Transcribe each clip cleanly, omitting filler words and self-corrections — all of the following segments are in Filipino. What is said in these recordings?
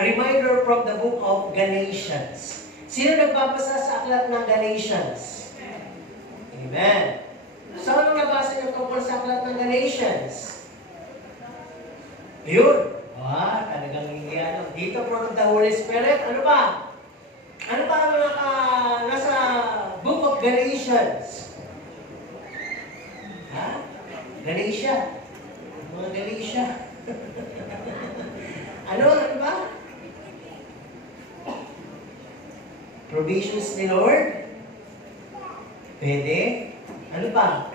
A reminder from the book of Galatians. Sino nagbabasa sa aklat ng Galatians? Amen. So, anong nabasa niyo tungkol sa aklat ng Galatians? Yun. Talagang hindi ano. Dito from the Holy Spirit. Ano ba? Ano ba ang nasa book of Galatians? Galatia. Mga Galatia. Ano ba? Provisions ni Lord? Pwede? Ano pa?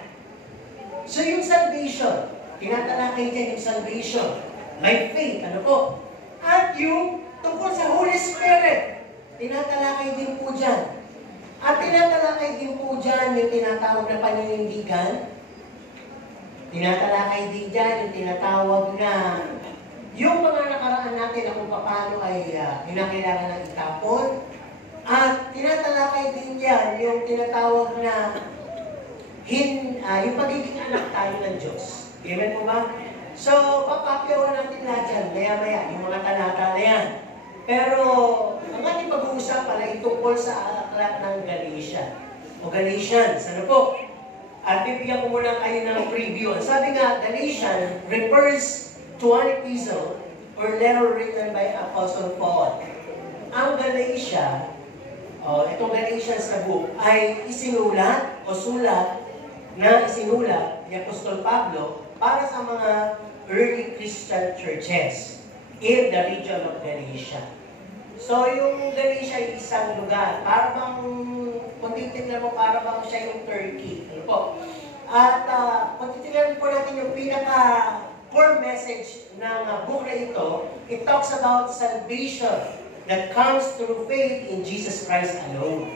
So yung salvation, tinatalakay dyan yung salvation. By faith, ano po? At yung tungkol sa Holy Spirit, tinatalakay din po dyan. At tinatalakay din po dyan yung tinatawag na paninindigan. Tinatalakay din dyan yung tinatawag na yung mga nakaraan natin na kung paano ay kinakailangan ng itapon. At tinatalakay din yan yung tinatawag na yung pagiging anak tayo ng Diyos. Amen po ba? So, papakyawan natin lahat yan, maya-maya, yung mga talata na yan. Pero, ang ating pag-uusapan ay tungkol sa aklat ng Galatia. O Galatians, ano po? At bibigyan ko muna kayo ng preview. Sabi nga, Galatians refers to an epistle or letter written by Apostle Paul. Ang Galatia, itong Galatians na book, ay isinulat o sulat na isinulat ni Apostol Pablo para sa mga early Christian churches in the region of Galatia. So, yung Galatia ay isang lugar. Para bang, kung titignan mo, para bang siya yung Turkey. Ano po? At kung titignan po natin yung pinaka-core message ng book na ito, it talks about salvation that comes through faith in Jesus Christ alone.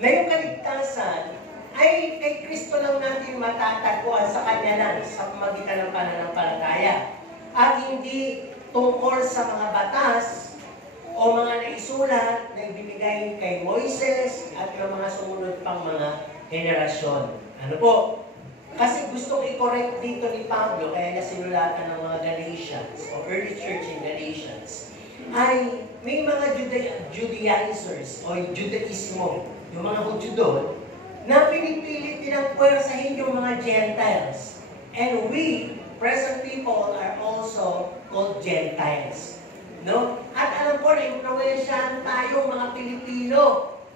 Na yung kaligtasan ay kay Kristo lang natin matatagpuan sa Kanya lang sa pamagitan ng pananampalataya. At hindi tungkol sa mga batas o mga naisulat na ibibigay kay Moises at yung mga sumunod pang mga henerasyon. Ano po? Kasi gustong i-correct dito ni Pablo, kaya niya sinulatan ng mga Galatians o early church in Galatians, ay may mga Judaizers o Judaismo, yung mga Hudyo doon, na pinipilit nilang puwersahin yung mga Gentiles. And we, present people, are also called Gentiles. No? At alam ko na impluwensyahan tayo mga Pilipino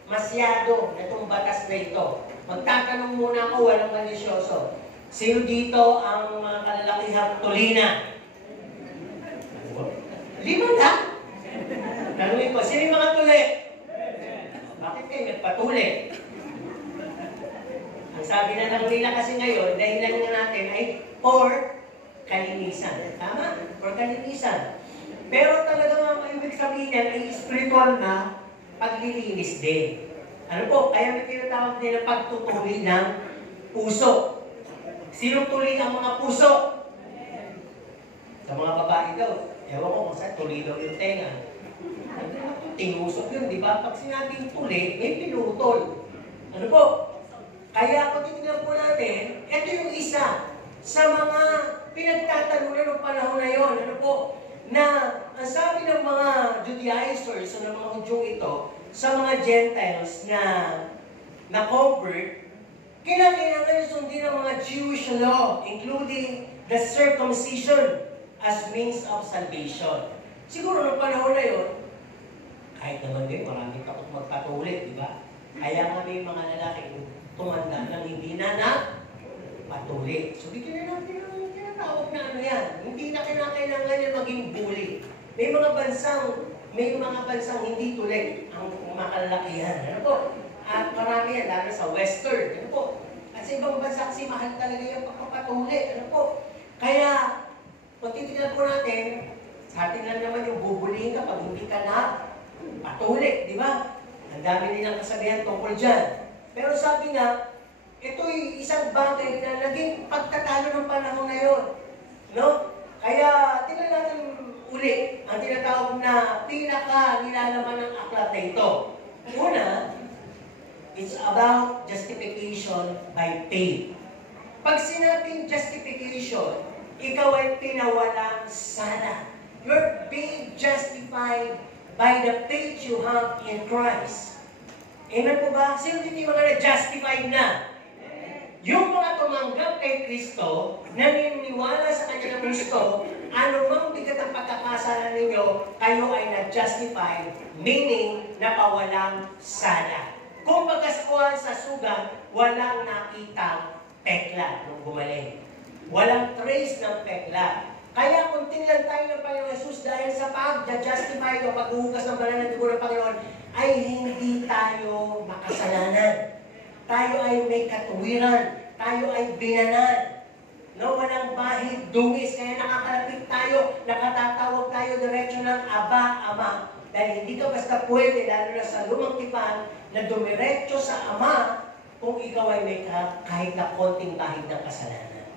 masyado na itong batas na ito. Magtatanong muna ako, walang malisyoso. Sino dito ang mga kalalakihang tulina? 5 lang? Tanungin ko, sino yung mga tuli? Bakit kayo nagpatuli? Ang sabi na ng nila kasi ngayon, dahilan nga natin ay for kalinisan. Tama? For kalinisan. Pero talaga nga ibig sabihin yan ay spiritual na paglilinis din. Ano po? Kaya may tinatawag din na pagtutuli ng puso. Sinong tuli ang mga puso? Sa mga babae daw. Ewan ko kung saan tuli daw yung tenga. Tinusok yun, di ba? Pag sinabing tuli, may pinutol. Ano po? Kaya kung titignan po natin, ito yung isa sa mga pinagtatalunan ng panahon na yon. Ano po? Na ang sabi ng mga Judaizers o ng mga Hudyong ito sa mga Gentiles na convert, kailangan sundin ng mga Jewish law, including the circumcision as means of salvation. Siguro ng panahon na yon, kahit naman din, maraming takot magpatuloy, di ba? Kaya nga may mga lalaki tumanda ng hindi na patuloy. So, bigyan na natin ang tinatawag na ano yan. Hindi na kinakailangan yan maging bully. May mga bansang hindi tuloy ang makalakihan. Ano po? At marami yan, lalo sa Western. Ano po? At sa ibang bansa kasi mahal talaga yung pagpapatuloy. Ano po? Kaya, kung titignan po natin, sa atin lang naman yung bubulihin ka pag hindi ka na patuloy, di ba? Ang dami nilang kasabihan tungkol dyan. Pero sabi nga, ito'y isang bagay na naging pagtatalo ng panahon na yun. No? Kaya, tingnan natin uli ang tinatawag na pinaka-nilalaman ng aklat na ito. Una, it's about justification by faith. Pag sinabing justification, ikaw ay pinawalang sala. You're being justified by the faith you have in Christ. Amen po ba? Sino din yung mga na-justified na? Yung mga tumanggap kay Kristo, naniniwala sa Kanya ng Kristo, anumang bigat ang pagkakasala ninyo, kayo ay na-justified, meaning napawalang sala. Kung pagkaskuhan sa sugat, walang nakitang pekla nung gumaling. Walang trace ng pekla. Kaya kung tingnan tayo ng Panginoon Jesus dahil sa pag-justify o paghuhugas ng banal na dugo ng Panginoon, ay hindi tayo makasalanan. Tayo ay may katuwiran. Tayo ay binanan. No, walang bahid, dungis. Kaya nakakalapit tayo, nakatatawag tayo diretso ng Aba, Ama. Dahil hindi ka basta pwede, lalo na sa lumang tipan, na dumiretso sa Ama kung ikaw ay may kahit na konting bahid ng kasalanan.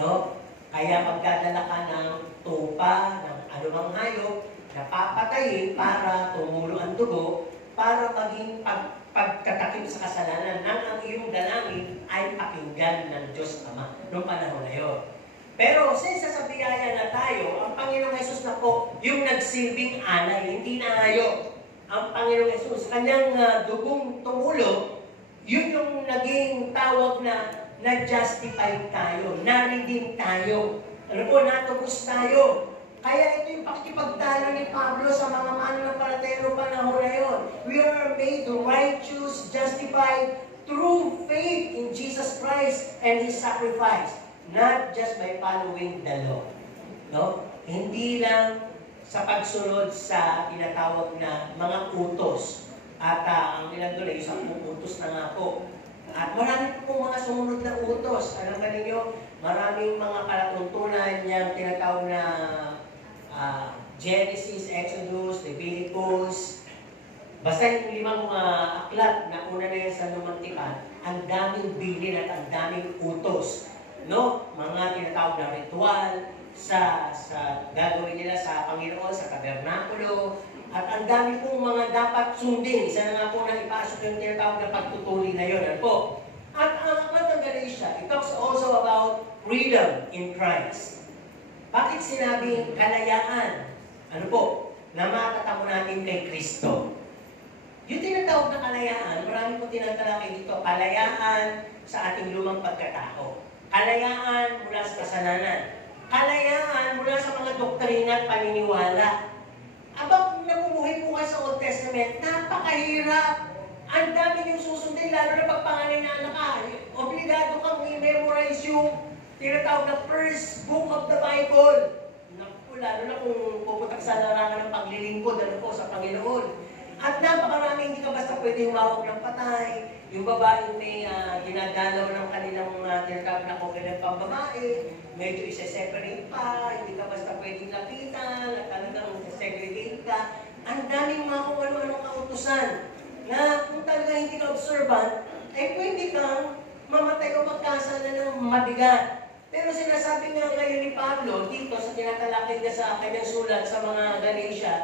No? Kaya magdadala ka ng tupa, ng anumang hayop, napapatayin para tumulo ang dugo, para maging pagtatakip sa kasalanan nang ang iyong dalangin ay pakinggan ng Diyos Ama noong panahon na yun. Pero since sa biyaya na tayo, ang Panginoong Hesus na po yung nagsilbing alay, hindi na hayop. Ang Panginoong Hesus, kanyang dugong tumulo, yun yung naging tawag na na-justify tayo, na-redeem tayo. Ano po, natubos tayo. Kaya ito yung pakikipagtalo ni Pablo sa mga mananampalatayang panahon na yun. We are made righteous, justified through faith in Jesus Christ and His sacrifice. Not just by following the law. No? Hindi lang sa pagsunod sa tinatawag na mga utos. At ang ilan doon ay isang utos na nga po. At marami pong mga sumunod na utos. Alam ba ninyo, maraming mga kalatuntunan niyang tinatawag na Genesis, Exodus, Leviticus. Basta yung limang mga aklat na una na yan sa lumang tipan, ang daming bilin at ang daming utos. No? Mga tinatawag na ritual sa gagawin nila sa Panginoon, sa tabernakulo. At ang dami pong mga dapat sundin. Isa na nga po na ipasok yung tinatawag na pagtutuli na yun. Ano po? At ang aklat ng Galatia, it talks also about freedom in Christ. Bakit sinabing kalayaan? Ano po? Na makatamo natin kay Kristo. Yung tinatawag na kalayaan, marami po tinatalakay dito, kalayaan sa ating lumang pagkatao. Kalayaan mula sa kasalanan. Kalayaan mula sa mga doktrina at paniniwala. Abang namumuhay po kayo sa Old Testament, napakahirap. Ang dami yung susundin, lalo na pagpanganay na anak ka. Obligado kang i-memorize yung tinatawag na first book of the Bible. Naku, lalo na kung pupunta sa larangan ng paglilingkod, ano po, sa Panginoon. At napakarami, hindi ka basta pwede humawag ng patay. Yung babae may ginagalaw ng kanilang tinatawag na kokilang pambabae, medyo isa-separate pa, hindi ka basta pwedeng lapitan, at talagang segregate ka. Ang daming mga kung ano-anong kautusan na kung talaga hindi ka observant, ay pwede kang mamatay o magkasala ng mabigat. Pero sinasabi nga ngayon ni Pablo dito sa tinatalakay niya sa kanyang sulat sa mga Galatia,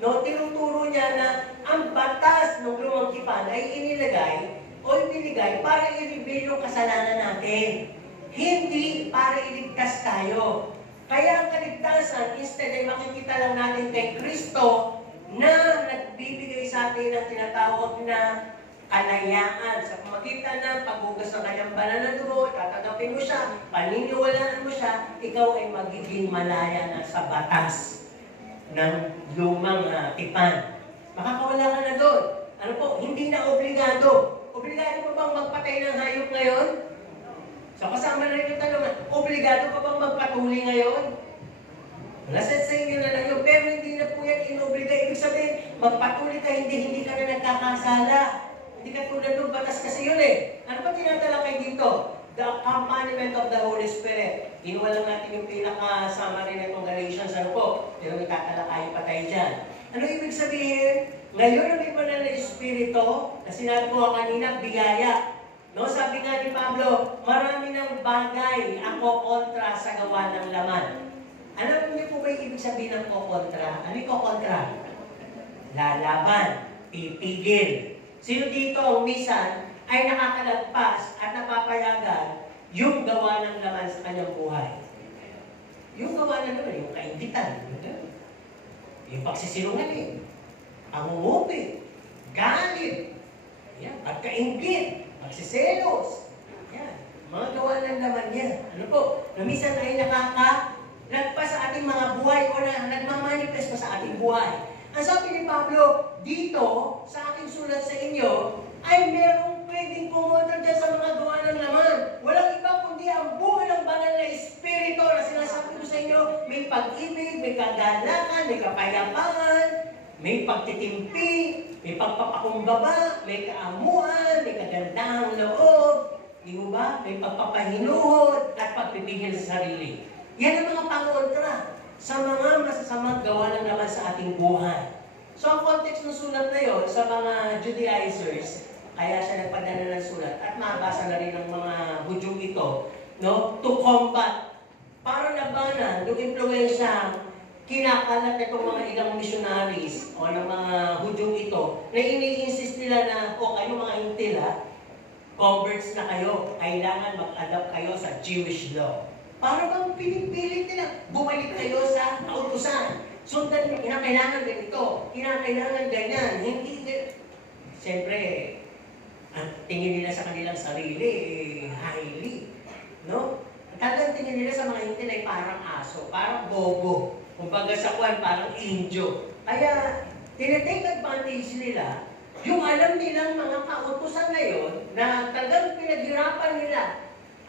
no, tinuturo niya na ang batas ng lumang tipan ay inilagay o ibinigay para i-reveal yung kasalanan natin. Hindi para iligtas tayo. Kaya ang kaligtasan, instead ay makikita lang natin kay Kristo na nagbibigay sa atin ng tinatawag na kalayaan sa pamagitan ng paghugas ng kanyang banal na dugo, tatanggapin mo siya, paniniwalaan mo siya, ikaw ay magiging malaya na sa batas ng lumang tipan. Makakawala ka na doon. Ano po, hindi na obligado. Obligado pa bang magpatay ng hayop ngayon? So kasama na rin yung tanong, obligado pa bang magpatuli ngayon? Nasa sa inyo na lang yun, pero hindi na po yan inobliga. Ibig sabihin, magpatuli ka, hindi ka na nagkakasala. Hindi ka tulad ng batas kasi yun eh. Ano ba tinatalakay dito? The accompaniment of the Holy Spirit. Kinuha lang natin yung pinaka-summary na itong Galatians. Ano po? Pero may tatalakay pa tayo dyan. Ano ibig sabihin? Ngayon ang may banal na Espiritu, na sinabi ko kanina, biyaya. No, sabi nga ni Pablo, marami ng bagay ako kontra sa gawa ng laman. Alam niyo po ba yung ibig sabihin ng kontra? Ano yung kontra? Lalaban, pipigil. Sino dito ang minsan ay nakakalagpas at napapayagan yung gawa ng laman sa kanyang buhay? Yung gawa ng laman, yung kainditan. Yung pagsisinungaling, pangungupit, galit, yan, pagkaingit, pagsiselos, yan, mga gawa ng laman yan. Ano po, na minsan ay nagpa sa ating mga buhay o na nagmamanifest pa sa ating buhay. Ang sabi ni Pablo, dito, sa aking sulat sa inyo, ay merong pwedeng pumunta dyan sa mga gawa ng laman. Walang iba kundi ang buhay ng banal na Espiritu na sinasabi ko sa inyo, may pag-ibig, may kagalakan, may kapayapaan, may pagtitimpi, may pagpapakumbaba, may kaamuan, may kagandahang loob, di ba? May pagpapahinuhod at pagpipigil sa sarili. Yan ang mga pangontra sa mga masasamang gawa ng laman sa ating buhay. So ang context ng sulat na yon sa mga Judaizers, kaya siya nagpadala ng sulat at mabasa na rin ng mga Hudyong ito, no, to combat, para labanan yung impluensya kinakalat itong mga ilang missionaries o ng mga Hudyong ito na ini-insist nila na, kayo mga Intil, converts na kayo, kailangan mag-adapt kayo sa Jewish law. Para bang pinipilit nila, bumalik kayo sa kautusan. Sundan, kinakailangan ganito, kinakailangan ganyan. Hindi, siyempre, ang tingin nila sa kanilang sarili, highly. No? Talagang tingin nila sa mga Intil ay parang aso, parang bobo. Kumbaga sa kwan, parang indio. Kaya, tinitake advantage nila, yung alam nilang mga kautusan na yun, na talagang pinaghirapan nila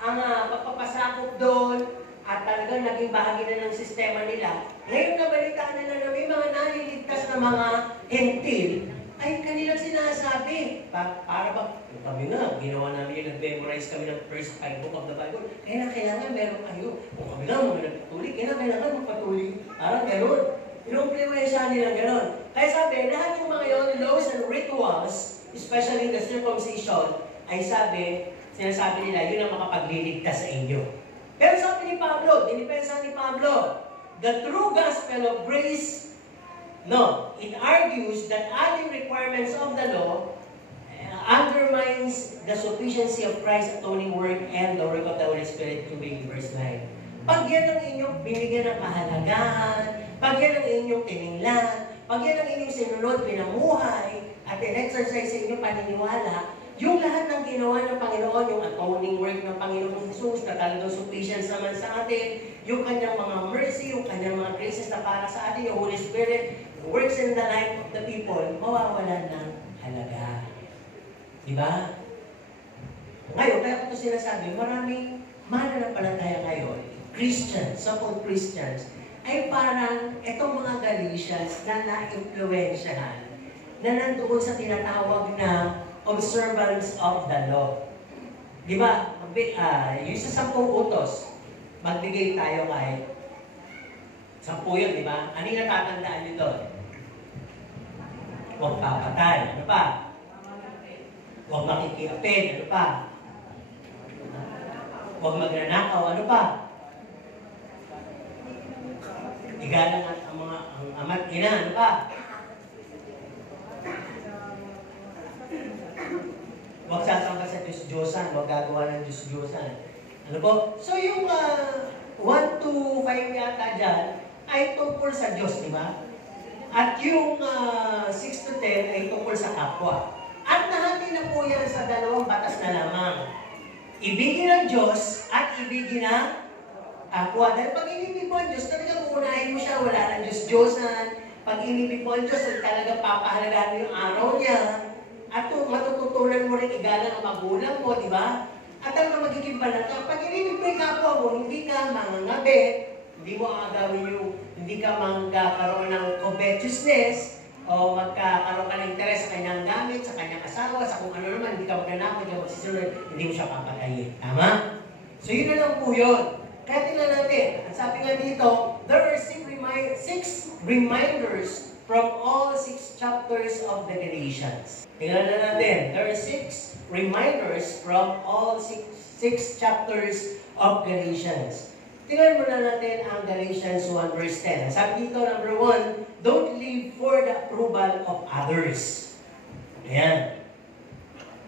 ang pagpapasakop doon at talagang naging bahagi na ng sistema nila. Ngayon nabalitaan nila na may mga naliligtas na mga hentil, ay kanilang sinasabi. Para ba, kami nga, ginawa namin yung nag-memorize kami ng first 5 book of the Bible, kailangan meron kayo. Kung kami lang mga nagpatuloy, kailangan magpatuloy. Parang gano'n. Inumpluwensya nilang gano'n. Kaya sabi, lahat yung mga yun, laws and rituals, especially the circumcision, ay sabi, sinasabi nila, yun ang makapagliligtas sa inyo. Pero sabi ni Pablo, dinipensa ni Pablo, the true gospel of grace, no, it argues that adding requirements of the law undermines the sufficiency of Christ's atoning work and the work of the Holy Spirit to believers' life. Pag yan ang inyong binigyan ng kahalagahan, pag yan ang inyong tininglan, pag yan ang inyong sinunod, pinamuhay, at in-exercise sa inyong paniniwala, yung lahat ng ginawa ng Panginoon, yung atoning work ng Panginoon Jesus, na talagang sufficient naman sa atin, yung kanyang mga mercy, yung kanyang mga graces na para sa atin, yung Holy Spirit, works in the life of the people, mawawalan ng halaga. Diba? Ngayon, kaya ko ito sinasabi, maraming mananampalataya ngayon, Christians, so-called Christians, ay parang itong mga Galatians na na-influensyahan, na nandoon sa tinatawag na observance of the law. Diba? Yung sa 10 utos, magbigay tayo kahit 10 yun, diba? Ano yung natatandaan nyo doon? Huwag papatay. Ano pa? Huwag makikiapid. Ano pa? Huwag magnanakaw. Ano pa? Igalang ang mga ama't ina. Ano pa? Huwag sasamba sa Diyos-Diyosan. Huwag gagawa ng Diyos-Diyosan. Ano po? So yung 1 to 5 yata dyan ay tungkol sa Diyos, di ba? At yung 6 to 10 ay tungkol sa kapwa. At nahati na po yan sa 2 batas na lamang. Ibigin ang Diyos at ibigin ang kapwa. Dahil pag inibig mo ang Diyos, talagang uunahin mo siya, wala ng Diyos-Diyosan. Pag inibig mo ang Diyos, talagang papahalagaan mo yung araw niya. At matututunan mo rin igalang ang magulang mo, di ba? At ang magiging banal ka, pag inibig mo yung kapwa mo, hindi ka mangangabit, hindi mo agawin yung, hindi ka magkakaroon ng covetousness, o magkakaroon ka ng interes sa kanyang gamit, sa kanyang asawa, sa kung ano naman, hindi ka magnanakaw, hindi ka magsisunod, hindi mo siya papatayin. Tama? So yun na lang po yun. Kaya tingnan natin, at sabi nga dito, there are 6 reminders from all 6 chapters of the Galatians. Tingnan na natin, there are 6 reminders from all 6 chapters of Galatians. Tingnan muna natin ang Galatians 1 verse 10. Sabi dito, number 1, don't live for the approval of others. Ayan.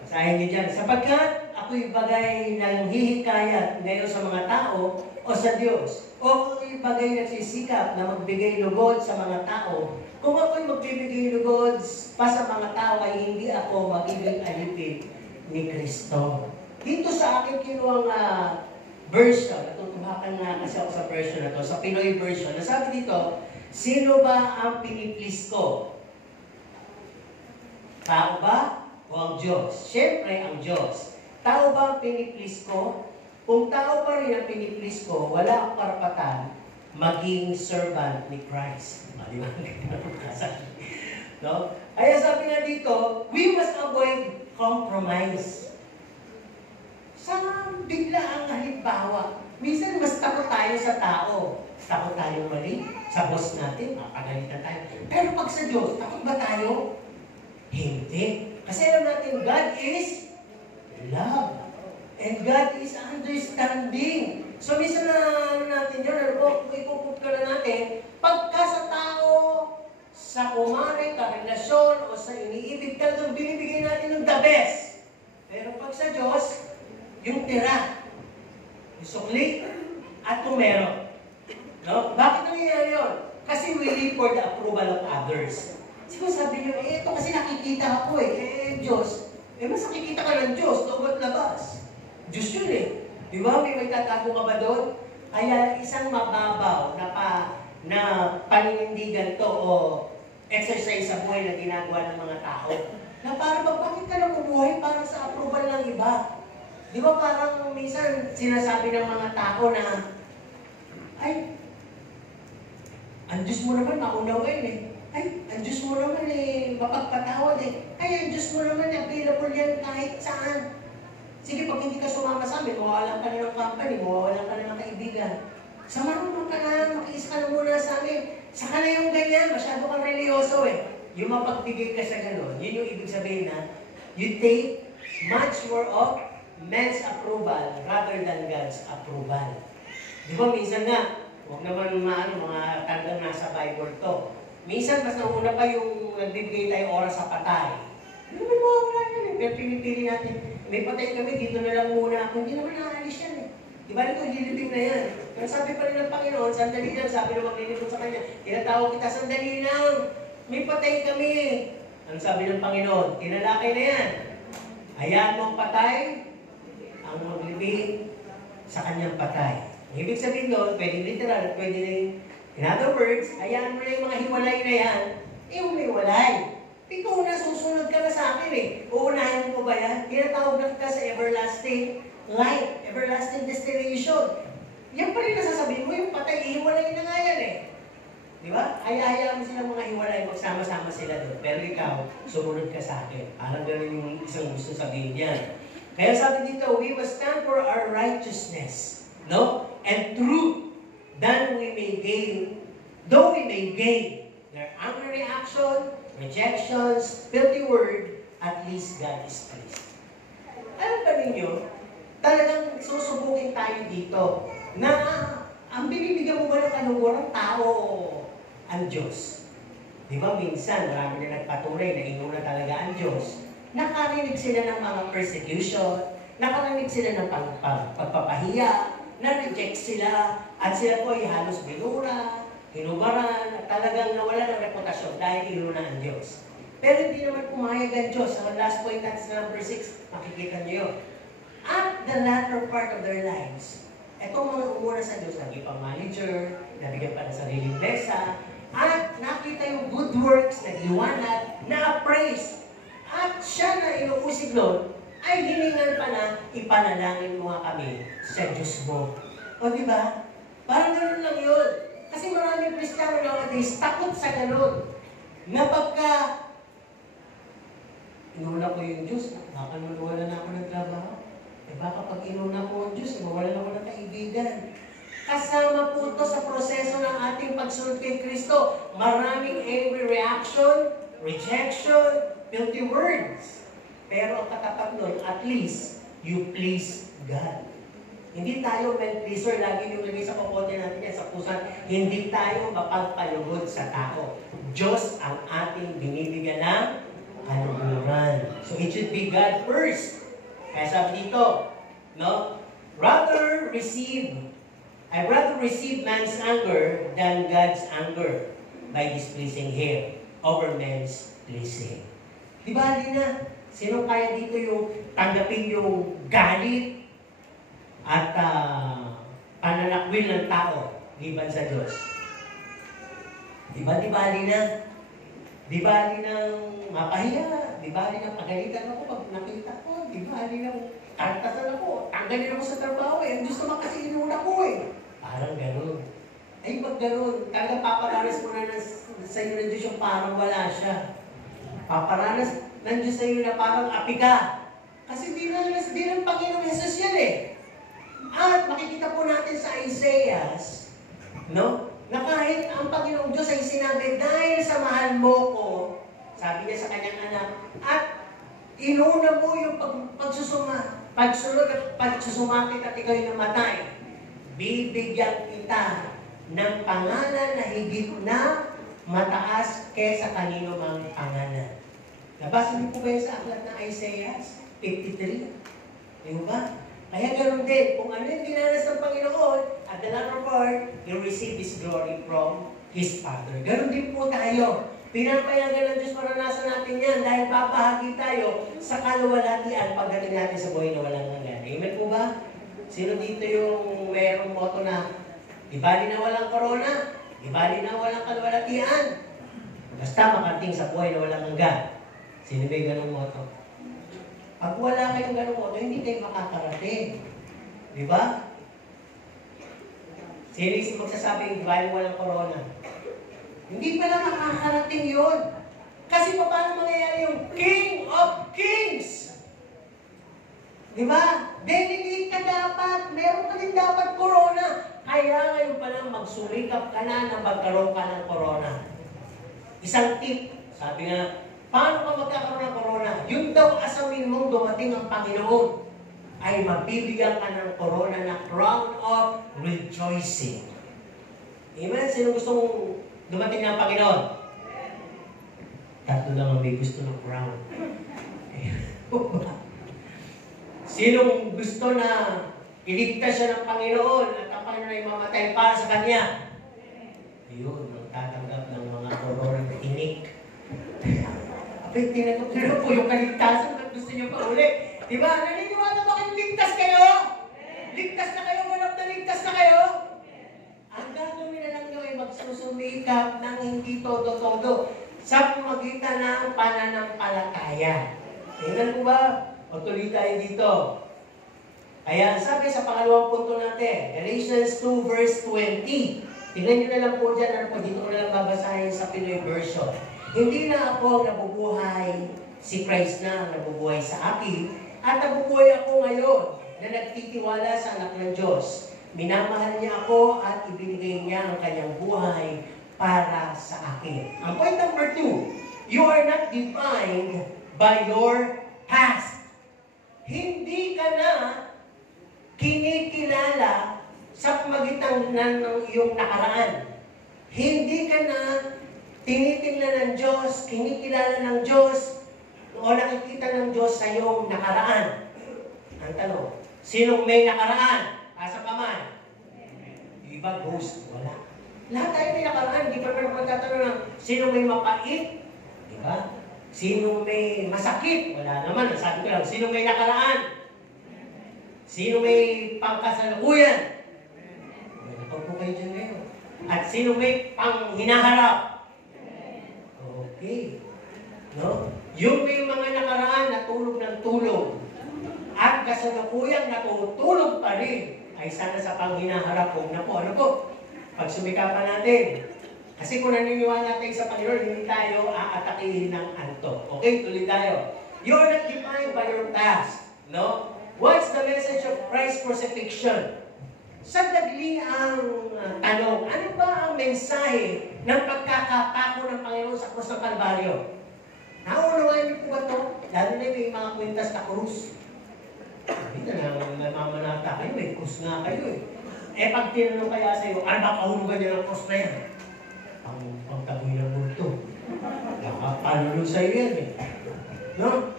Basahin niyo dyan. Sapagkat ako'y bagay ng hihikayat ngayon sa mga tao o sa Diyos. O ako'y bagay nagsisikap na magbigay lugod sa mga tao, kung ako'y magbibigay lugod pa sa mga tao, ay hindi ako magiging alipin ni Kristo. Dito sa aking kinuwang version, natutuhakan nga kasi ako sa version na to, sa Pinoy version, nasabi dito, sino ba ang piniplis ko? Tao ba o ang Diyos? Siyempre, ang Diyos. Tao ba ang piniplis ko? Kung tao pa rin ang piniplis ko, wala akong karapatan maging servant ni Christ. No? Kaya sabi nga dito, we must avoid compromise. Sa bigla ang halimbawa, minsan mas takot tayo sa tao. Takot tayo mali. Sa boss natin, mapagalitan tayo. Pero pag sa Diyos, takot ba tayo? Hindi. Kasi alam natin, God is love. And God is understanding. So, minsan na natin yun, ipuput ka na natin, pagka sa tao, sa kumare, karelasyon, o sa iniibig ka, doon binibigay natin ng the best. Pero pag sa Diyos, yung tira, yung sukli, at kung meron. No? Bakit nangyayari yun? Kasi we live for the approval of others. Siguro sabi nyo, ito kasi nakikita ako Diyos. Mas nakikita ka ng Diyos, loob at labas. Diyos yun Di ba? May tatago ka ba doon? Kaya isang mababaw na paninindigan to o exercise sa buhay na ginagawa ng mga tao. Na para bakit ka na bumuhay para sa approval ng iba? Di ba parang minsan sinasabi ng mga tao na, ay, ang Diyos mo naman maunawain Ay, ang Diyos mo naman mapagpatawad Ay, ang Diyos mo naman available yan kahit saan. Sige, pag hindi ka sumama sa amin, mawawalan ka na ng company, mawawalan ka na ng kaibigan. Marunong ka na, makiis ka na muna sa amin. Saka na yung ganyan, masyado kang religyoso Yung mapagbigay ka sa gano'n, yun yung ibig sabihin na, you take much more of men's approval rather than God's approval. Di ba, minsan nga, huwag naman mga tandang nasa Bible to. Minsan, mas nauna pa yung nagbibigay tayo oras sa patay. Hindi naman mawawala yan Pero pinipili natin, may patay kami, dito na lang muna ako. Hindi naman naalis yan Di ba ito, ililibing na yan. Pero sabi pa rin ng Panginoon, sandali lang, sabi ng maglilibot sa Kanya, tinatawag kita, sandali lang, may patay kami. Ang sabi ng Panginoon, tinalakay na yan. Hayaan mong patay, ang maglibing sa Kanyang patay. Ibig sabihin doon, pwede literal, pwede rin, in other words, hayaan mo na yung mga hiwalay na yan, humiwalay. Ikaw na, susunod ka na sa akin Uunahin mo ba yan? Tinatawag na kita sa everlasting life, everlasting destination. Yan pa rin nasasabihin mo, yung patay, hiwalay na nga yan Di ba? Hayaan mo silang mga hiwalay, magsama-sama sila doon. Pero ikaw, sumunod ka sa akin. Parang ganun yung isang gusto sabihin yan. Kaya sabi dito, we must stand for our righteousness, no? And truth, then we may gain, though we may gain their angry reaction, rejections, filthy word, at least God is pleased. Alam ba ninyo, talagang susubukin tayo dito na ang binibigyan mo ba ng kaluguran tao ang Diyos? Di ba minsan, marami na nagpatunay na inuna talaga ang Diyos. Nakarinig sila ng mga persecution, nakarinig sila ng pagpapahiya, na-reject sila, at sila po ay halos binura, hinubaran, at talagang nawala ng reputasyon dahil inuna ang Diyos. Pero hindi naman pumayag ang Diyos. Ang last point natin sa number 6, makikita niyo yun. At the latter part of their lives, itong mga umura sa Diyos, naging pang-manager, nabigyan pa ng sariling besa, at nakita yung good works, nagliwanag, na-appraise, at siya na inuusig nun, ay hiningan pa na ipanalangin mo nga kami sa Diyos mo. O diba? Parang gano'n lang yun. Kasi maraming Kristiyano nowadays takot sa gano'n. Na pagka inuna ko yung Diyos, baka wala na ako ng trabaho. Baka pag inuna ko ang Diyos, mawalan ako ng kaibigan. Kasama po ito sa proseso ng ating pagsunod kay Kristo. Maraming angry reaction, rejection, filthy words. Pero ang katapat nun, at least, you please God. Hindi tayo men-pleaser, lagi yung lagay sa kokote natin yan, sa pusan. Hindi tayo mapagpalugod sa tao. Diyos ang ating binibigyan ng kaluguran. So it should be God first. Kaya sabi dito, no? Rather receive I'd rather receive man's anger than God's anger by displeasing Him over man's pleasing. Di ba, Alina? Sino kaya dito yung tanggapin yung galit at pananakwil ng tao liban sa Diyos? Di ba, Alina? Di ba, Alina mapahiya? Di ba, Alina pagalitan ako pag nakita ko? Di ba, Alina kartasan ako? Tanggalin ako sa trabaho eh. Ang gusto naman kasi inuna ko eh. Parang ganun. Ay, pag ganun, talaga paparanas mo na sa iyo ng Diyos yung parang wala siya. Paparanas ng Diyos sa iyo na parang api ka. Kasi di ng Panginoon Jesus yan eh. At makikita po natin sa Isaiah, no? Na kahit ang Panginoong Diyos ay sinabi, dahil sa mahal mo ko, sabi niya sa kanyang anak, at inuna mo yung pagsunod at pagsusumakit at ikaw'y namatay, bibigyan kita ng pangalan na higit na mataas kaysa kanino mang pangalan. Nabasa niyo po ba yun sa aklat ng Isaiah 53? Di ba? Kaya ganoon din, kung ano yung dinanas ng Panginoon, at the latter part, He receive His glory from His Father. Ganoon din po tayo. Pinapayagan ng Diyos maranasan natin yan dahil papahagi tayo sa kaluwalhatian pagdating natin sa buhay na walang hanggan. Amen po ba? Sino dito yung mayroong motto na di bali na walang corona, di bali na walang kaluwalhatian, basta makating sa buhay na walang hanggan? Sino ba yung ganong motto? Pag wala kayong ganong motto, hindi kayo makakarating. Di ba? Sino yung magsasabing di bali walang corona? Hindi pala makakarating yun. Kasi paano mangyayari yung King of Kings? Di ba? Delegate ka dapat. Meron ka din dapat corona. Kaya ngayon pa lang magsumikap ka na magkaroon ka ng corona. Isang tip. Sabi nga, paano ka magkakaroon ng corona? Yun daw asawin mong dumating ang Panginoon ay mabibigyan ka ng corona na crown of rejoicing. Amen? Sino gusto mong dumating ng Panginoon? Tatlo lang ang may gusto ng crown. Sinong gusto na iligtas siya ng Panginoon at ang Panginoon ay mamatay para sa Kanya? Ayun, ang tatanggap ng mga corona na tinik. Abay, tinatanggap nyo po yung kaligtasan at gusto nyo pa uli. Diba? Naniniwala ba kayo ligtas kayo? Ligtas na kayo, ganap na ligtas na kayo? Ang gagawin na lang nyo ay magsusumikap ng hindi todo-todo sa pamagitan ng pananampalataya. Tingnan po ba? Pagtuloy tayo dito. Kaya sabi sa pangalawang punto natin, Galatians 2 verse 20. Tingnan nyo na lang po dyan, ano po, dito ko na lang babasahin sa Pinoy version. Hindi na ako ang nabubuhay, si Christ na ang nabubuhay sa akin, at nabubuhay ako ngayon na nagtitiwala sa anak ng Diyos. Minamahal niya ako at ibinigay niya ang kanyang buhay para sa akin. Ang point number 2, you are not defined by your past. Hindi ka na kinikilala sa pamagitan ng iyong nakaraan. Hindi ka na tinitingnan ng Diyos, kinikilala ng Diyos, o nakikita ng Diyos sa iyong nakaraan. Ang tanong, sinong may nakaraan? Asa pa man? Iba ghost, wala. Lahat tayo may nakaraan, di pa naman magtatanong ng sino may mapait? Diba? Sino may masakit? Wala naman. Sabi ko lang, sino may nakaraan? Sino may pangkasalukuyan? Nakapag po kayo dyan ngayon. At sino may panghinaharap? Okay. No? Yung may mga nakaraan na tulog ng tulog at kasalukuyang natutulog pa rin ay sana sa panghinaharap po na po. Ano po? Pagsumikapan natin. Kasi kung naniniwala tayo sa Panginoon, hindi tayo aatakihin ng anto. Okay? Tuloy tayo. You're not defined by your past. No? What's the message of Christ's crucifixion? Sagdagli ang tanong, ano ba ang mensahe ng pagkakapako ng Panginoon sa krus ng Kalbaryo? Naunawaan niyo po ba ito? Lalo na yung mga kwintas na krus. Hindi na namamanata kayo, may krus nga kayo eh. Eh pag tinanong kaya sa iyo, ano ba kahulugan niya ng krus na yan? Ang pagtaboy ng multo. Nakapalulong sa iyo yan eh. No?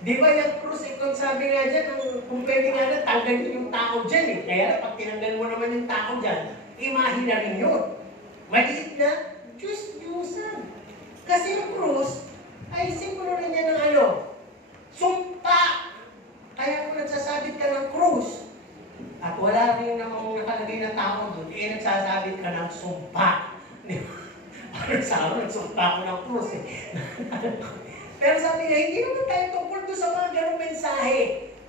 Di ba yung krus, kung sabi nga dyan, kung pwede nga na, tanggalin yung tao dyan eh. Kaya pag tinanggal mo naman yung tao dyan, imahe na rin yun. Maliit na, Diyos-Diyosan. Kasi yung krus, ay simbolo rin yan ng ano? Sumpa! Kaya kung nagsasabit ka ng krus, at wala rin namang nakalagay na tao doon, eh nagsasabit ka ng sumpa. Parang sa akin, nagsumpa ko ng krus eh. Pero sabi nga, hindi naman tayo tungkol doon sa mga ganong mensahe.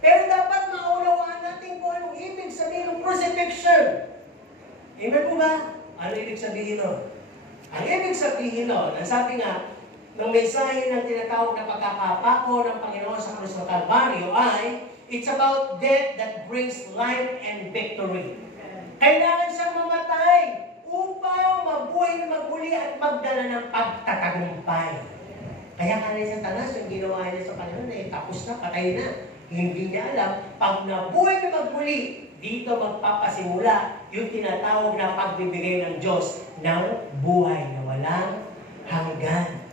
Pero dapat maunawaan natin kung anong ibig sabihin ng crucifixion. Amen po ba? Ano ibig sabihin nun? Ang ibig sabihin nun, sabi nga, ng mensahe ng tinatawag na pagkakapako ng Panginoon sa krus ng Kalbaryo ay, it's about death that brings life and victory. Kailangan siyang mamatay upang mabuhay na magmuli at magdala ng pagtatagumpay. Kaya nga rin sa Tanas, yung ginawa niya sa Panginoon, eh, tapos na, patay na. Hindi niya alam, pag nabuhay na magmuli, dito magpapasimula yung tinatawag na pagbibigay ng Diyos ng buhay na walang hanggan.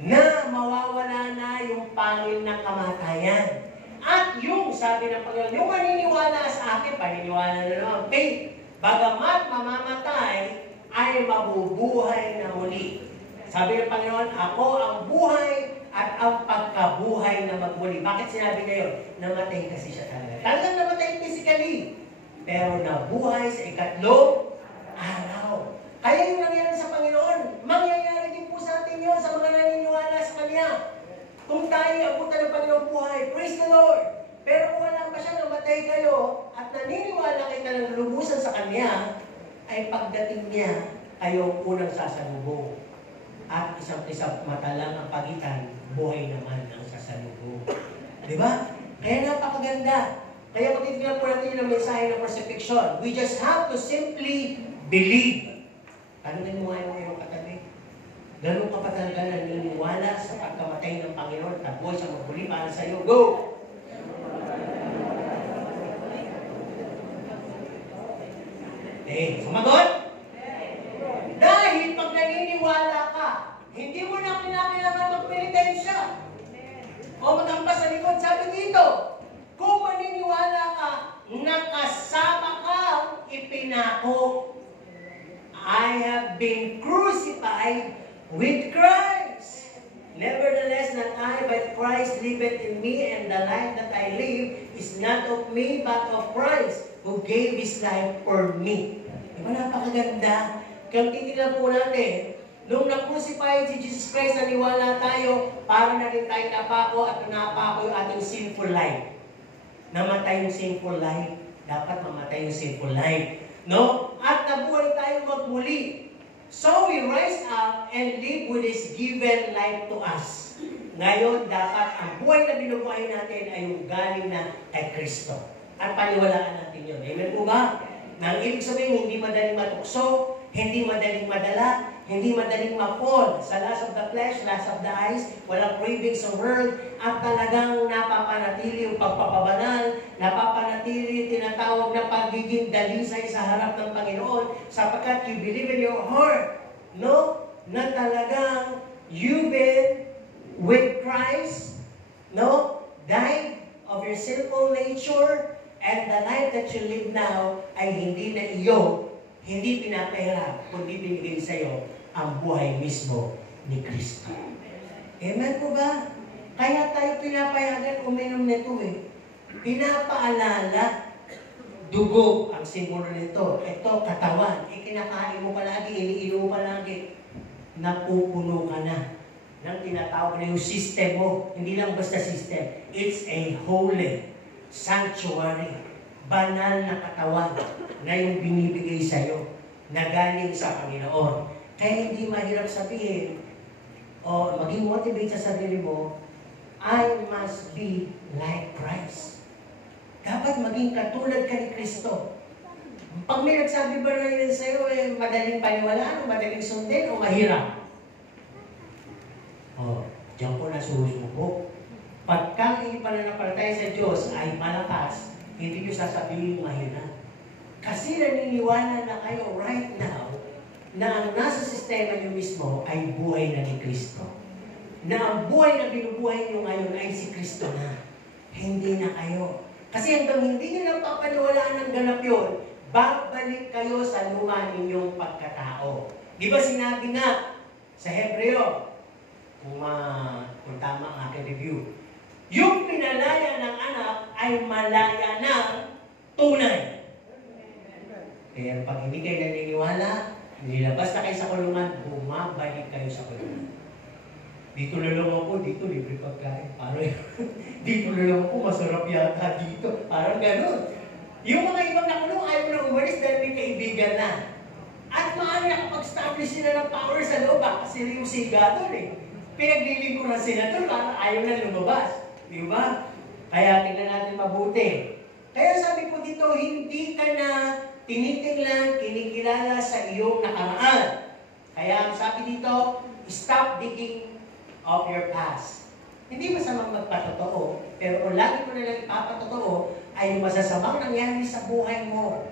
Na mawawala na yung pangil ng kamatayan. At yung, sabi ng Panginoon, yung maniniwala sa akin, paniniwala na naman, faith, bagamat mamamatay, ay mabubuhay na muli. Sabi ng Panginoon, ako ang buhay at ang pagkabuhay na magmuli. Bakit sinabi niya yun? Namatay kasi siya talaga. Talagang namatay physically. Pero nabuhay sa ikatlong araw. Kaya yung nangyari sa Panginoon, mangyayari din po sa atin yun, sa mga naniniwala sa Kanya. Kung tayo abutan ng Panginoon buhay, praise the Lord. Pero kung wala pa siya, namatay kayo, at naniniwala kayo na lubusan sa Kanya, ay pagdating niya, kayo unang sasalubong. At isang mata lang ang pagitan, buhay naman ang sasalubong. Di ba? Kaya napakaganda. Kaya magtitignan po natin yung mensahe ng crucifixion. We just have to simply believe. Tanungin mo nga yung iyong katabi. Ganun ka pa talaga naniniwala sa pagkamatay ng Panginoon at buhay sa magbuli para sa iyo. Go! Sumagot? Dahil pag naniniwala ka, hindi mo na kinakailangan magpenitensya. O maghampas sa likod, sabi dito, kung maniniwala ka, nakasama ka, ipinako. I have been crucified with Christ. Nevertheless, not I, but Christ liveth in me, and the life that I live is not of me, but of Christ, who gave His life for me. Diba napakaganda? Kung titignan po natin, nung na-crucify si Jesus Christ, naniwala tayo, para na rin tayo napako at napako yung ating sinful life. Namatay yung sinful life. Dapat mamatay yung sinful life. No? At nabuhay tayo magmuli. So we rise up and live with His given life to us. Ngayon, dapat ang buhay na binubuhay natin ay yung galing na kay Kristo. At paniwalaan natin yun. Amen po ba? Nang ibig sabihin, hindi madaling matukso, hindi madaling madala, hindi madaling ma-fall sa lust of the flesh, lust of the eyes, walang craving sa world, at talagang napapanatili yung pagpapabanal, napapanatili yung tinatawag na pagiging dalisay sa harap ng Panginoon, sapagkat you believe in your heart, no? Na talagang you've been with Christ, no? Died of your sinful nature, and the life that you live now ay hindi na iyo, hindi pinapahirap, kundi binigay sa iyo ang buhay mismo ni Kristo. Amen po ba? Kaya tayo pinapayagan uminom nito eh. Pinapaalala, dugo ang simbolo nito. Ito, katawan. Ikinakain mo palagi, iniinom mo palagi. Napupuno ka na ng tinatawag na yung system mo. Hindi lang basta system. It's a holy sanctuary, banal na katawan na yung binibigay sa iyo, na galing sa Panginoon. Kaya hindi mahirap sabihin, o maging motivate sa sarili mo, I must be like Christ. Dapat maging katulad ka ni Kristo. Pag may nagsabi ba na yun sa iyo, madaling paniwalaan, madaling sundin, o mahirap? Diyan ko na sumusubok. Pagka ang pananampalataya sa Diyos ay malakas, hindi nyo sasabihin mahirap. Kasi naniniwala na kayo right now na ang nasa sistema nyo mismo ay buhay na ni Kristo. na ang buhay na binubuhay nyo ngayon ay si Kristo na. Hindi na kayo. Kasi hanggang hindi nyo lang papaniwalaan ng ganap yun, babalik kayo sa luma ninyong pagkatao. Di ba sinabi nga sa Hebreo, kung tama ang aking review, yung pinalaya ng anak ay malaya ng tunay. Kaya pag hindi kayo naniniwala, nilabas na kayo sa kulungan, bumabalik kayo sa kulungan. Dito na lang ako, dito libre pagkain. Parang dito na lang ako, masarap yata dito. Parang gano'n. Yung mga ibang nakulong ayaw na umalis dahil may kaibigan na. At maaari nakapag-establish sila ng power sa loob. Kasi sila yung siga doon eh. Pinaglilingkuran sila doon, parang ayaw na lumabas. Di ba? Kaya tingnan natin mabuti. Kaya sabi ko dito, hindi ka na tinitingnan, kinikilala sa iyong nakaraan. Kaya sabi dito, stop digging of your past. Hindi masamang magpatotoo, pero kung lagi mo na lang ipapatotoo, ay yung masasamang nangyari sa buhay mo.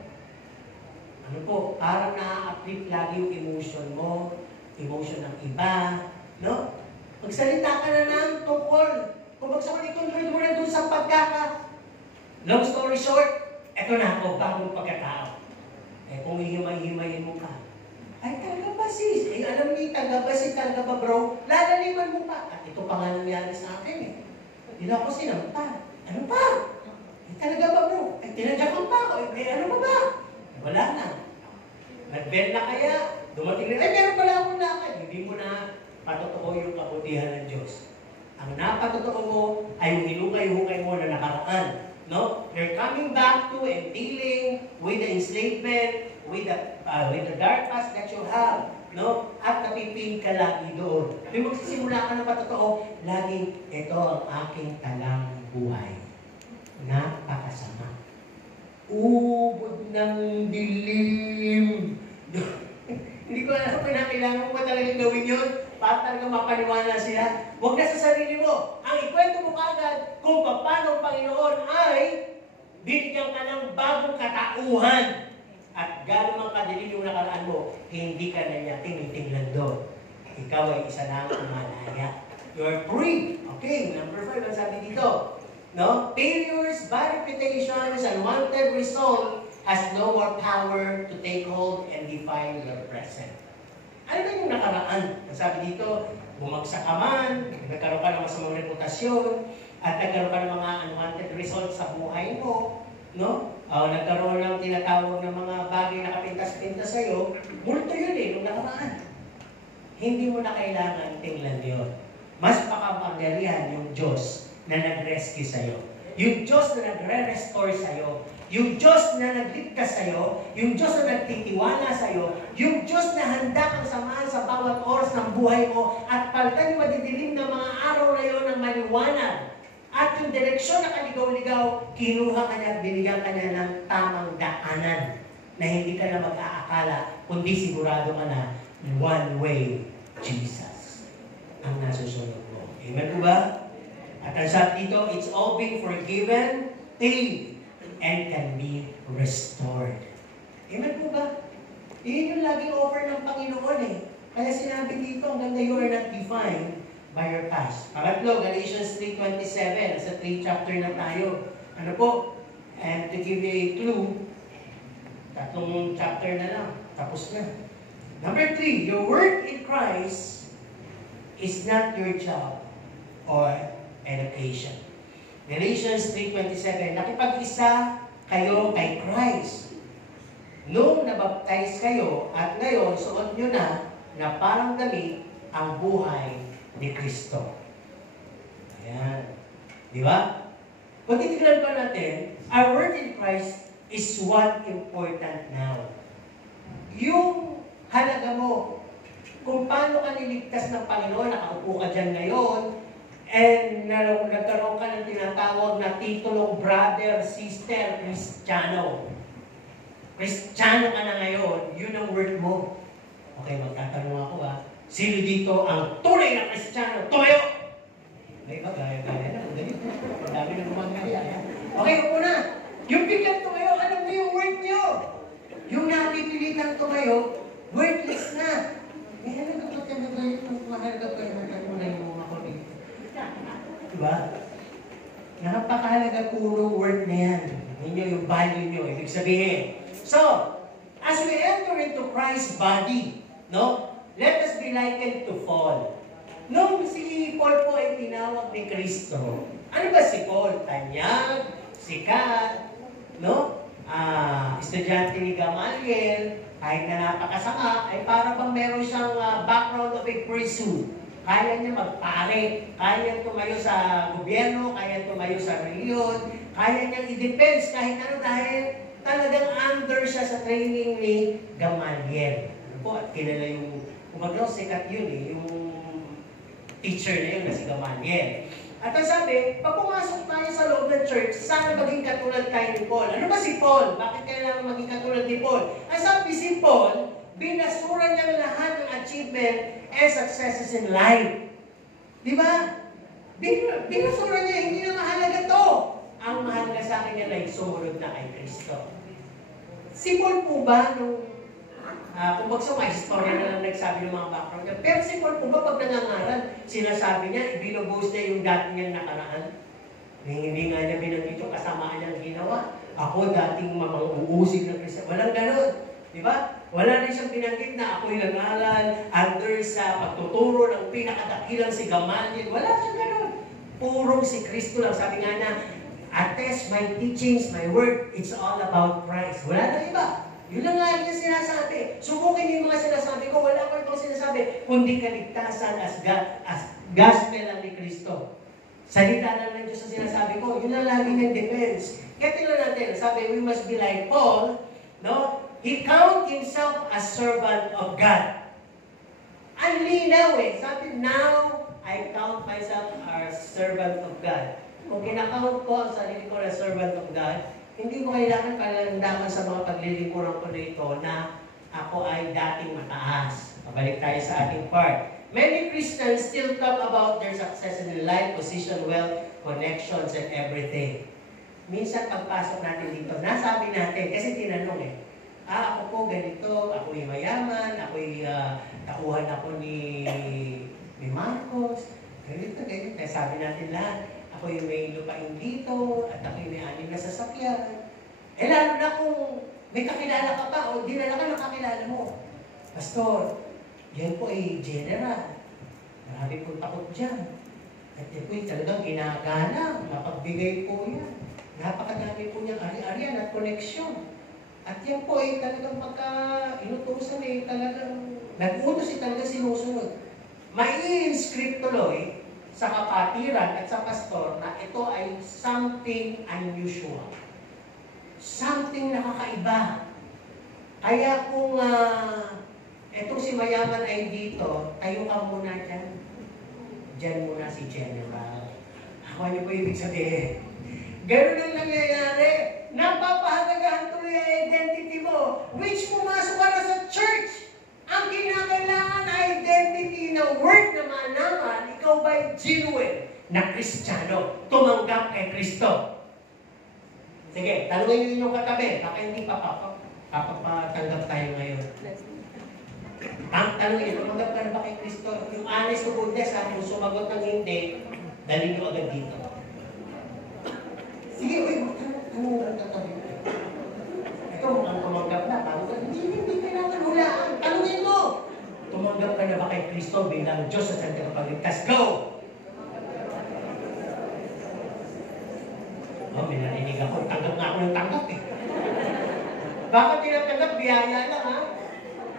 Ano po, parang na-uplift lagi yung emotion mo, emotion ng iba, no? Magsalita ka na ng tungkol. Kung i-control mo na dun sa pagkaka. Long story short, eto na ako, bagong pagkatao. Eh kung ihimay-himayin mo ka, ay, talaga ba sis? Eh, alam niyo, talaga ba sis? Talaga ba bro? Lalaliman mo pa. At ito pa nga nangyari sa akin eh. Hindi na ako sinampa. Ano pa? Eh, talaga ba bro? Eh, tinadyakan pa ako. Eh, ano pa ba? Eh, wala na. Nag-bend na kaya. Dumating na, meron pala akong lakad. Hindi mo na patotoo yung kabutihan ng Diyos. Ang napatotoo mo ay yung hinukay-hukay mo na nakaraan. No? You're coming back to and dealing with the enslavement, with the dark past that you have, no? At napipin ka lagi doon. Kung magsisimula ka ng patotoo, laging, ito ang aking talang buhay. Napakasama. Ubod ng dilim. Hindi ko alam kung kailangan mo ba talagang gawin yun para talaga mapaniwala sila. Huwag na sa sarili mo. Ang ikwento mo kagad kung paano ang Panginoon ay binigyan ka ng bagong katauhan. At gano'n mang kadilim yung nakaraan mo, hindi ka na niya tinitingnan doon. Ikaw ay isa lang ang malaya. You're free. Okay, number 5, ang sabi dito. No? Failures, bad reputations, unwanted result has no more power to take hold and define your present. Ano ba yung nakaraan? Ang sabi dito, bumagsak ka man, nagkaroon ka ng masamang reputasyon, at nagkaroon ka ng mga unwanted results sa buhay mo, no? Nagkaroon ng tinatawag ng mga bagay na kapintas-pintas sa'yo, multo yun eh, nung nakaraan. Hindi mo na kailangan tingnan yun. Mas makapangyarihan yung Diyos na nag-rescue sa'yo. Yung Diyos na nagre-restore sa'yo. Yung Diyos na nagligtas sa'yo. Yung Diyos na nagtitiwala sa'yo. Yung Diyos na handa kang samahan sa bawat oras ng buhay mo at palitan yung madidilim ng mga araw na yun ng maliwanag. At yung direksyon na kaligaw-ligaw, kinuha ka niya at binigyan ka niya ng tamang daanan na hindi ka na mag-aakala, kundi sigurado ka na one way, Jesus ang nasusunod mo. Amen po ba? At ang sabi dito, it's all being forgiven, paid, and can be restored. Amen po ba? Iyon yung laging offer ng Panginoon eh. Kaya sinabi dito, ang ganda, you are not defined by your past. Pangatlo, Galatians 3:27. Sa 3 chapter na tayo. Ano po? And to give you a clue, 3 chapter na lang. Tapos na. Number 3, your work in Christ is not your job or education. Galatians 3:27. Nakipag-isa kayo kay Christ. Noong nabaptize kayo at ngayon suot nyo na parang damit ang buhay ni Kristo. Ayan. Di ba? Kung titignan pa natin, our work in Christ is what important now. Yung halaga mo, kung paano ka niligtas ng Panginoon, nakaupo ka dyan ngayon, and nagkaroon ka ng tinatawag na titulong brother, sister, Kristiyano. Kristiyano ka na ngayon, yun ang work mo. Okay, magtatanong ako sino dito ang tunay na Kristiyano? Tumayo! May ba? Gaya-gaya na. Ang dami na gumagaya. Okay, upo na. Yung biglang tumayo, alam mo yung word nyo. Yung napipilitan tumayo, worthless na. May halaga pa talaga yung mahalaga pa yung mga ko ba? Napakahalaga po ng word na yan. Ninyo yung value nyo, ibig sabihin. So, as we enter into Christ's body, no? Let us be likened to Paul. Nung si Paul po ay tinawag ni Kristo, ano ba si Paul? Tanyag, sikat, no? Estudyante ni Gamaliel, kahit na napakasama, ay para bang meron siyang background of a priesthood. Kaya niya magpare, kaya tumayo sa gobyerno, kaya tumayo sa reliyon, kaya niyang i-defense kahit ano dahil talagang under siya sa training ni Gamaliel. Ano po, at kilala yung, kumbaga sikat yun yung teacher na yun na si Gamaliel. At ang sabi, pag pumasok tayo sa loob ng church, sana maging katulad tayo ni Paul. Ano ba si Paul? Bakit kailangan maging katulad ni Paul? Ang sabi si Paul, binasura niya lahat ng achievement and successes in life. Di ba? Binasura niya, hindi na mahalaga to. Ang mahalaga sa akin niya na sumunod na kay Kristo. Si Paul po ba, nung kung bagso may historia na lang nagsabi ng mga background niya, pero si Paul po ba pag nangangaral, sinasabi niya, ibinubos niya yung dati niyang nakaraan. Hindi nga niya binanggit yung kasamaan niyang ginawa. Ako dating mamang-uusig ng Kristo. Walang ganun. Di ba? Wala rin siyang binanggit na ako'y nag-aral under sa pagtuturo ng pinakadakilang si Gamaliel. Wala siyang ganun. Purong si Kristo lang. Sabi nga na, attest my teachings, my word, it's all about Christ. Wala na iba. Yun lang nga yung sinasabi. Subukin yung mga sinasabi ko. Wala ko itong sinasabi. Kundi kaligtasan as gospel lang ni Kristo. Salita lang ng Diyos sa sinasabi ko. Yun lang lagi ng defense. Kaya tingnan natin. Sabi, we must be like Paul. No? He count himself as servant of God. Ang linaw eh. Sabi, now, I count myself as servant of God. Kung kinakount ko ang sarili ko na servant of God, hindi ko kailangan palandaman sa mga paglilingkuran ko na ito na ako ay dating mataas. Mabalik tayo sa ating part. Many Christians still talk about their success in life, position, wealth, connections, and everything. Minsan pagpasok natin dito, nasabi natin, kasi tinanong eh, ako po ganito, ako'y mayaman, ako'y tauhan ako ni Marcos, ganito. Kaya sabi natin lahat, ako yung may lupain dito, at ako yung may anim na sasakyan. Eh lalo na kung may kakilala ka pa, o dinala ka ng kakilala mo. Pastor, yan po ay general. Marami pong takot dyan. At yan po ay talagang ginagana, mapagbigay po yan. Napakadami po niyang ari-arian at koneksyon. At yan po ay talagang pagka inutusan eh, talagang nag-utos eh, talagang sinusunod. May script tuloy sa kapatiran at sa pastor na ito ay something unusual. Something nakakaiba. Kaya kung itong si mayaman ay dito, tayo ka muna dyan. Dyan muna si General. Ako niyo po ibig sabihin. Ganun ang nangyayari. Napapahalagahan tuloy ang identity mo. Which pumasok ka na sa church. Ang kinakailangan na identity na word na maalaman, ikaw ba'y genuine na Kristiyano, tumanggap kay Kristo. Sige, tanungin niyo yung katabi, baka hindi pa papatanggap tayo ngayon. Tanungin, tumanggap ka na ba kay Kristo? Yung honest to goodness, kung sumagot ng hindi, dali nyo agad dito. Sige, ano ang katabi? Ikaw, ang tumanggap na, hindi kailangan hulaan. Tanungin mo! Tumanggap ka na ba kay Kristo bilang Diyos at Santa Kapagligtas? Go! Oh, may narinig ako. Tanggap nga ako ng tanggap eh. Bakit tinatanggap? Biyaya lang ha?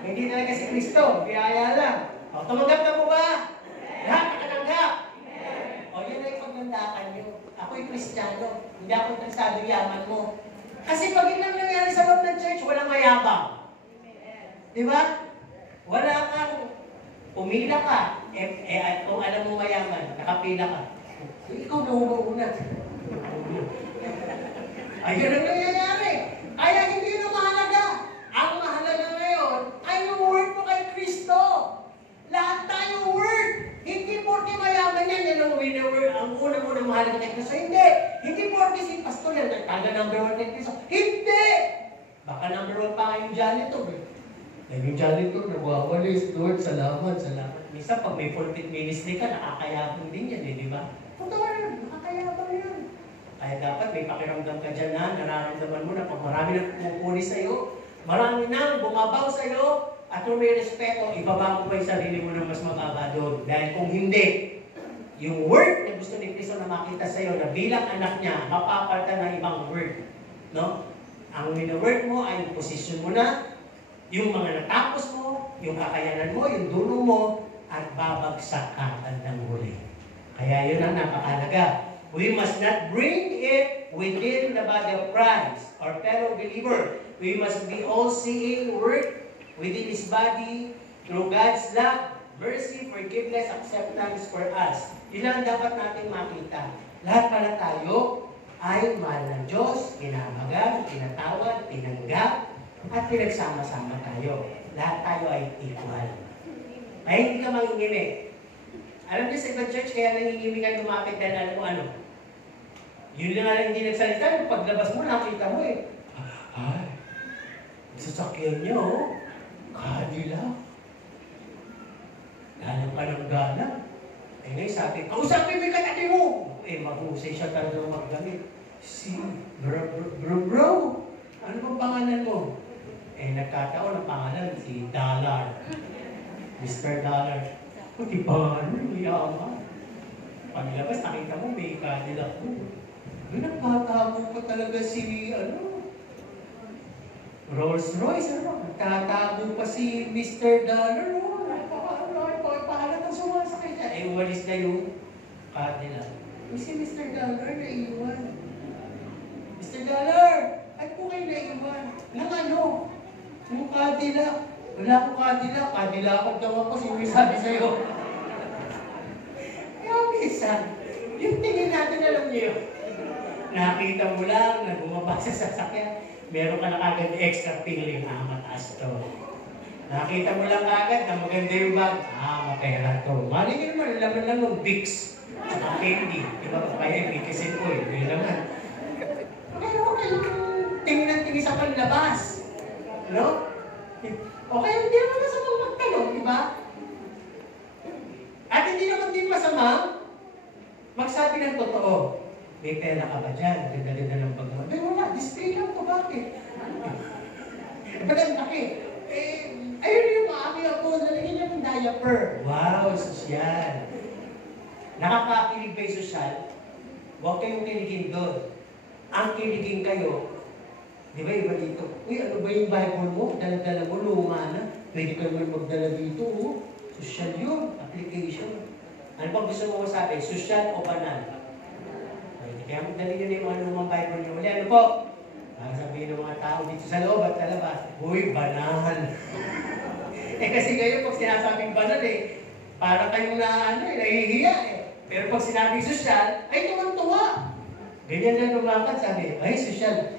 Hindi talaga si Kristo. Biyaya lang. O, tumanggap na mo ba? Lahat nakatanggap? O, yun na yung paglandakan nyo. Ako'y Kristiyano. Hindi ako nagsabi yaman mo. Kasi pag yun lang nangyari sa loob ng church, walang mayabang. Diba? Wala kang pumila ka. Kung alam mo mayaman, nakapila ka. Ikaw na una. Ayun ang nangyayari. Kaya hindi na mahalaga. Ang mahalaga ngayon ay yung word mo kay Kristo. Lahat tayo word. Hindi porke mayaman yan. Yan ang winner. Ang unang mahalaga kay Kristo. Hindi porke si pastor yan. Nagtaga number 1 kay Kristo. Hindi! Baka number 1 pa yung janitor. Yung janitor, nagwawalis. Lord, salamat. Minsan pag may pulpit ministry ka, nakakayabang din yan, di ba? Punta ka na, may pakiramdam ka dyan na nararamdaman mo na pag marami nang pumupuli sa'yo, marami nang bumabaw sa'yo, at kung may respeto, ibaba mo pa yung sarili mo ng mas mababa doon. Dahil kung hindi, yung word na gusto ni Kristo na makita sa'yo na bilang anak niya, mapapalta ng ibang word. No? Ang wina-word mo ay yung posisyon mo na, yung mga natapos mo, yung kakayanan mo, yung dulo mo, at babagsak ka ng huli. Kaya yun ang napakahalaga. We must not bring it within the body of Christ, our fellow believer. We must be all-seeing word within His body through God's love, mercy, forgiveness, acceptance for us. Yun ang dapat natin makita. Lahat pala tayo ay mahal ng Diyos, kinamagan, tinatawad, tinanggap, at pinagsama-sama tayo. Lahat tayo ay equal. Ay hindi ka mangingimi. Alam niyo sa ibang church, kaya nangingimi ka lumapit dahil alam mo ano? Yun lang hindi nagsalita, yung paglabas mo, nakita mo eh. Ay, sasakyan niya oh. Kadila. Galang ka ng galang. Eh ngayon sabi, kausapin mo yung katati mo. Eh mahusay siya talaga maggamit. Si bro, ano bang pangalan mo? Eh nagkataon ang pangalan si Dollar. Mr. Dollar. Puti pa, yaman. Paglabas, nakita mo, may Cadillac mo. Nagtatago pa talaga si, Rolls Royce, nagtatago pa si Mr. Dollar, pahalatang sumasakay niya. Eh, walis na yung Cadillac. Si Mr. Dollar, naiiwan. Mr. Dollar, ay po kayo naiiwan. Nang ano? Yung Cadillac. Wala akong Cadillac. Cadillac daw ako, sino yung sabi sa'yo? Kaya minsan, yung tingin natin, alam niyo, nakita mo lang na bumaba sa sasakyan, meron ka na kagad extra feeling, mataas to. Nakita mo lang kagad na maganda yung bag, mapera to. Mali nyo naman, laman lang ng Vicks, saka candy. Diba pa kaya, bikisin ko eh, yun naman. Pero huwag kayong tingin ng tingin sa panlabas. No? O kaya hindi naman masama magtanong, di ba? At hindi naman din masama magsabi ng totoo. May pera ka ba dyan? Ganda-ganda ng pagmamahal. Ay, wala. Display lang to. Bakit? Ba't ang laki? Ayun yung maami ako. Nalagyan niya ng diaper. Wow, sosyal. Nakakakilig ba yung sosyal? Huwag kayong kiligin doon. Ang kiligin kayo, di ba iba dito? Uy, ano ba yung Bible mo? Dala-dala mo, luma na. Pwede ka naman magdala dito. Oh. Sosyal yun. Application. Ano bang gusto mo masabi? Sosyal o banal? Kaya magdali nyo na yung mga lumang Bible nyo. Uli, ano po? Sabihin ng mga tao dito sa loob at sa labas, uy, banal. Kasi ngayon, pag sinasabing banal para kayong nahihiya Pero pag sinabing sosyal, ay tuwan-tuwa. Ganyan na lumakad, sabi, ay sosyal.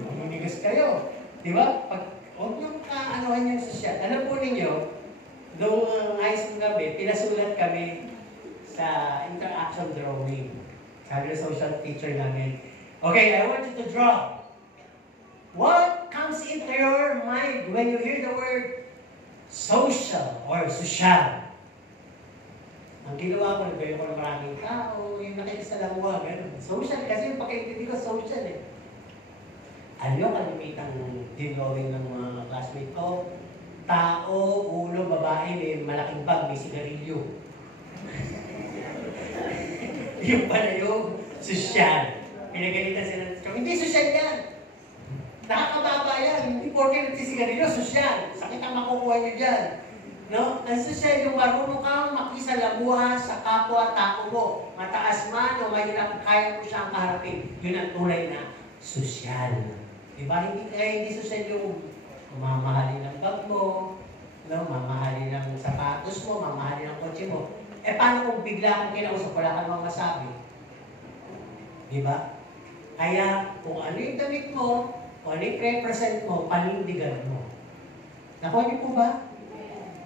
Maninigas kayo. Di ba? Huwag yung kaanohan yung sosyal. Alam po ninyo, noong high school kami, pinasulat kami sa interaction drawing. Sabi ng social teacher namin, okay, I want you to draw. What comes into your mind when you hear the word social or social? Ang ginawa ko, nagbayo ko ng maraming tao, yung nakikisalamuha, gano'n. Social, kasi yung pagkaintindi ko, social Ano kalimitang dinawin ng mga classmate ko? Tao, ulo, babae, may malaking bag, may sigarilyo. Yung pala yung sosyal. Pinagalitan sila. Hindi sosyal yan. Nakakababa yan. Hindi porke nagsisigarilyo, sosyal. Sakit ang makukuha nyo dyan. No? Ang sosyal yung marunong kang makisalamuha sa kapwa-tao mo. Mataas man o mahirap, kaya mo siyang kaharapin. Yun ang tunay na sosyal. Diba? Hindi sosyal yung mamahalin ng bag mo, no? Mamahalin ng sapatos mo, mamahalin ng kotse mo. Paano kung bigla akong kinausap, wala ka namang masabi? Diba? Kaya, kung ano yung damit mo, kung ano yung represent mo, panindigan mo. Nakuha niyo po ba?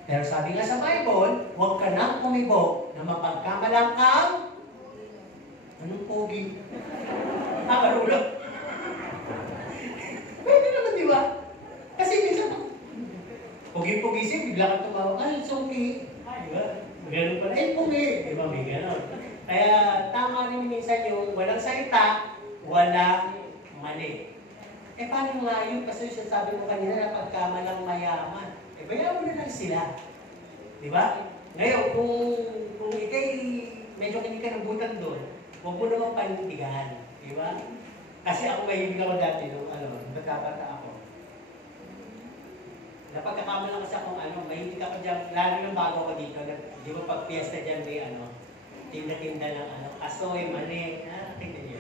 Pero sabi nga sa Bible, huwag ka nang umibo na mapagkamalang kang anong pogi? Marulog. Pwede naman, di ba? Kasi minsan, pogi-pogi siya, bigla kang tumawa, ay, it's okay. Di ba? Ganun pala, pugi. Di ba, may ganon. Kaya, tama tama rin minsan yung walang salita, walang mali. Eh, paano nga yun? Kasi sabi mo kanina na pagkamalang mayaman. Eh, bayaman na lang sila. Di ba? Ngayon, kung ikay medyo hindi ka nabutan doon, huwag mo naman panindigan. Di ba? Kasi ako mahilig ako dati nung nagkabata ako. Napagkakamalang kasi akong mahilig ako dyan, lalo nang bago ako dito. Di ba pag piyesta dyan may tinda-tinda ng asoy, mani, tingnan niyo.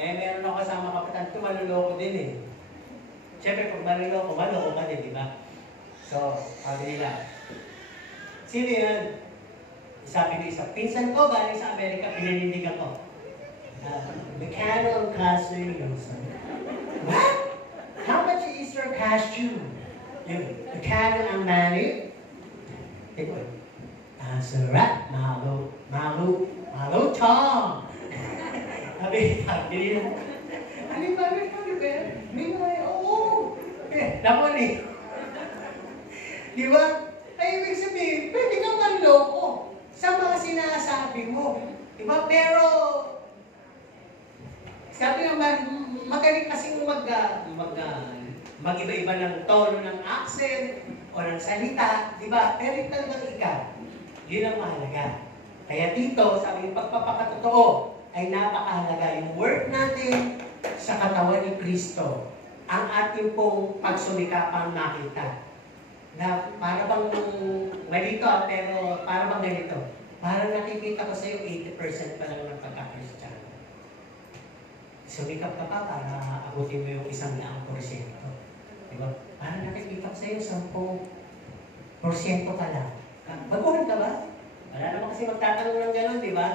Eh, meron ako kasama kapitan ko, maluloko din eh. Siyempre, pag maluloko ka din, di ba? So, sabi nila, sino yan? Sabi ko isa, pinsan ko galing sa Amerika, pinanindigan ko. Mecano Casio. What? How much is your cashew? Mecano ang mani? Sarap, malo Tom. Sabi nila, sabi ba? Oo. Naman eh. Di ba? Ay, ibig sabihin, pwede kang manloko sa mga sinasabi mo. Di ba? Pero, sabi nga, magaling kasing mag-iba-iba ng tono ng accent o ng salita, di ba? Pero talagang ikaw, yun ang mahalaga. Kaya dito, sabi yung pagpapakatotoo ay napakahalaga yung work natin sa katawan ni Kristo. Ang ating pong pagsumikapang makita. Na para bang malito, pero para bang ganito. Parang nakikita ko sa'yo 80% pa lang ng pagkakristyano. Sumikap ka pa para abutin mo yung 100%. Diba? Parang nakikita ko sa'yo 10% ka lang. Baguhan ka ba? Wala naman kasi magtatanong ng gano'n, di ba?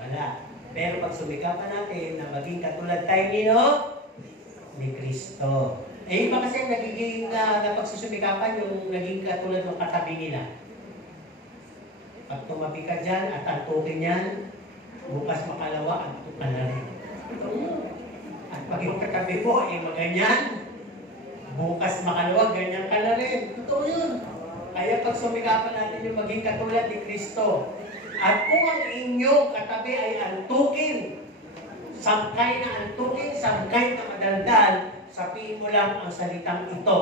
Wala. Pero pag sumikapan natin na maging katulad tayo ni Kristo. Eh, iba kasi nagiging napagsusumikapan yung naging katulad ng katabi nila. Pag tumabi ka dyan at antukin yan, bukas makalawa, antuk ka na rin. At pag yung katabi mo ay maganyan, bukas makalawa, ganyan ka na rin. Totoo yun. Kaya pag sumikapan natin yung maging katulad ni Kristo, at kung ang inyong katabi ay antukin, sangkay na madaldal, sabihin mo lang ang salitang ito.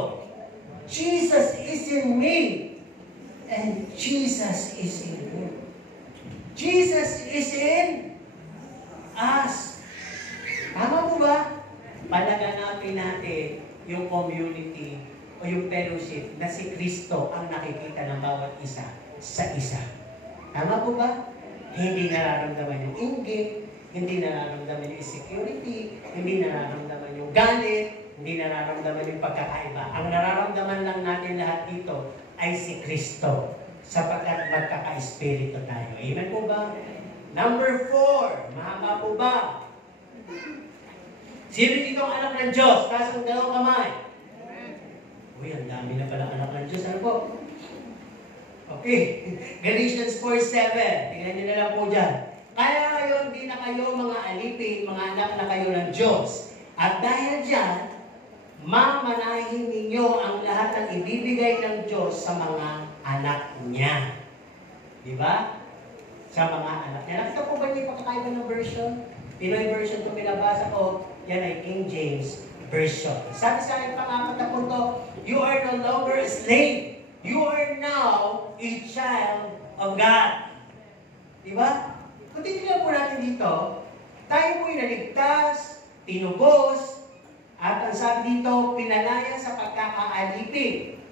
Jesus is in me, and Jesus is in you. Jesus is in us. Tama po ba? Palaganapin natin yung community o yung fellowship na si Kristo ang nakikita ng bawat isa sa isa. Tama po ba? Hindi nararamdaman yung inggit, hindi nararamdaman yung insecurity, hindi nararamdaman yung galit, hindi nararamdaman yung pagkakaiba. Ang nararamdaman lang natin lahat dito ay si Kristo sapagkat magkaka-espiritu tayo. Amen po ba? Number 4, mahaba po ba? Sino dito ang anak ng Diyos? Taas ang dalawang kamay. Uy, ang dami na pala anak ng Diyos. Ano po? Okay. Galatians 4:7. Tingnan nyo na lang po dyan. Kaya ngayon, di na kayo mga alipin, mga anak na kayo ng Diyos. At dahil dyan, mamanahin ninyo ang lahat ng ibibigay ng Diyos sa mga anak niya. Di ba? Sa mga anak niya. Nakita po ba niyo pagkakaiba ng version? Pinoy version ito pinabasa ko. Yan ay King James Version. Sabi sa akin pang-apat na punto, you are no longer a slave. You are now a child of God. Diba? Kung titignan po natin dito, tayo po'y naligtas, tinubos, at ang sabi dito, pinalaya sa pagkakaalipin.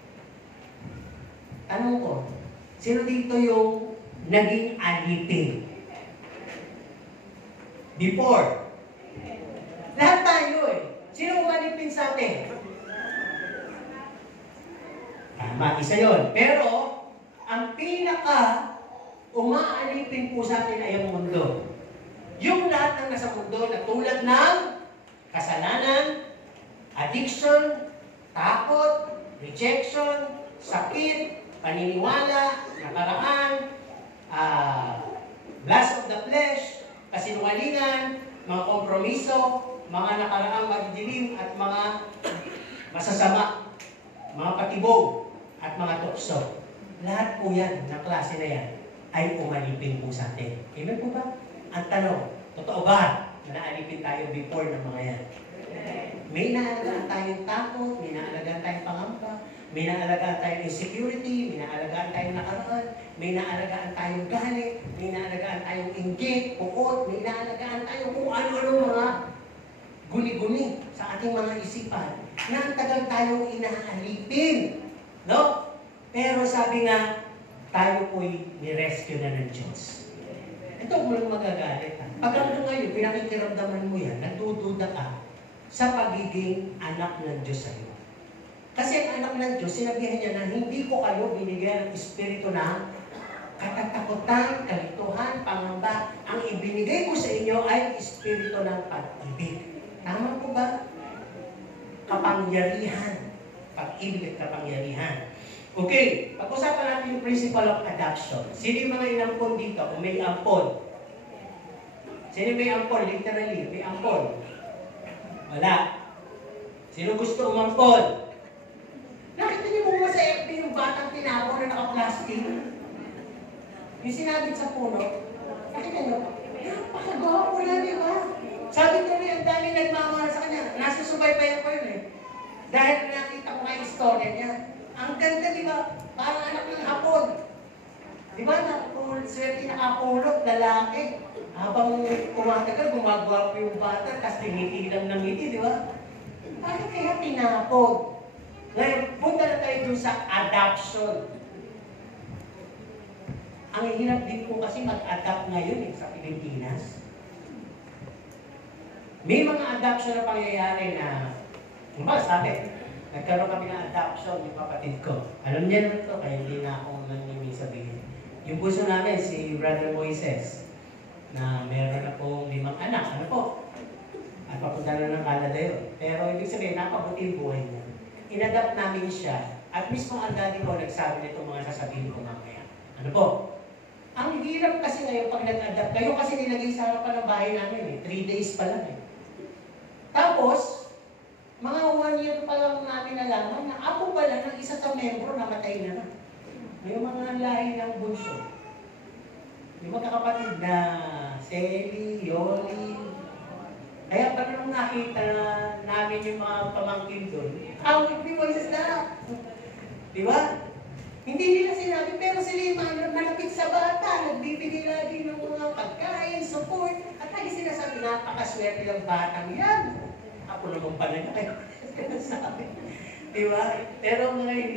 Tanong ko, sino dito yung naging alipin? Before. Lahat tayo eh. Sino umalipin sa atin? Tama, isa yun. Pero, ang pinaka umaalipin po sa atin ay ang mundo. Yung lahat ng nasa mundo na tulad ng kasalanan, addiction, takot, rejection, sakit, paniniwala, nakaraan, lust of the flesh, kasinungalingan, mga kompromiso, mga nakaraang madidilim at mga masasama, mga patibog at mga tukso. Lahat po yan, na klase na yan, ay umalipin po sa atin. Amen po ba? Ang tanong, totoo ba na naalipin tayo before ng mga yan? May naalagaan tayong takot, may naalagaan tayong pangamba, may naalagaan tayong insecurity, may naalagaan tayong nakaraan, may naalagaan tayong galit, may naalagaan tayong inggit, bukod, may naalagaan tayong kung ano-ano mga guni-guni sa ating mga isipan na ang tagal tayong inaalipin. No? Pero sabi nga, tayo po'y nirescue na ng Diyos. Ito mo lang magagalit. Pag hanggang ngayon, pinakikiramdaman mo yan, nagdududa ka sa pagiging anak ng Diyos sa iyo. Kasi ang anak ng Diyos, sinabihan niya na hindi ko kayo binigyan ng espiritu na katatakutan, kalituhan, pangamba. Ang ibinigay ko sa inyo ay espiritu ng pag-ibig. Tama po ba? Kapangyarihan. Pag-ibig at kapangyarihan. Okay, pag-usapan natin yung principle of adoption. Sino yung mga inampon dito? Kung may ampon. Sino may ampon? Literally, may ampon. Wala. Sino gusto umampon? Nakita niyo mo sa FB yung batang tinapon na naka-plastic? Yung sinabit sa puno? Nakita niyo? Napakagawa na, di ba? Sabi ko rin, ang dami nagmamahal sa kanya. Nasa subaybayan ko yun eh. Dahil nakita ko nga yung story niya. Ang ganda, di ba? Parang anak ng hapon. Di ba? Swerte nakapulot, lalaki. Habang tumatagal, gumagawa ko yung bata, tapos tinitilang ng ngiti, di ba? Bakit kaya tinapon? Ngayon, punta na tayo dun sa adoption. Ang hirap din po kasi mag-adapt ngayon sa Pilipinas. May mga adoption na pangyayari na, sabi, nagkaroon kami ng adoption yung kapatid ko. Alam niya naman ito, kaya hindi na ako nangyayari sabihin. Yung puso namin, si Brother Moises, na meron na pong 5 anak. Ano po? At papunta na ng Canada yun. Pero ibig sabihin, napabuti yung buhay niya. Inadapt namin siya. At mismo ang daddy ko nagsabi nito mga sasabihin ko mamaya. Ano po? Ang hirap kasi ngayon pag nag-adapt kayo kasi nilagay sa harapan ng bahay namin 3 days pa lang Tapos, mga 1 year pa lang namin nalaman na ako pala ng isa sa membro namatay na. May mga lahi ng bunso. Yung magkakapatid na Selly, Yoli. Kaya pag nung nakita namin yung mga pamangkin doon, awit ni Moises na. Di ba? Hindi nila sinabi, pero sila yung malapit sa bata, nagbibigay lagi ng mga pagkain, support, at lagi sila sabi, napakaswerte ng batang yan. Ako naman pala na kayo. Sabi. Di ba? Pero ngayon,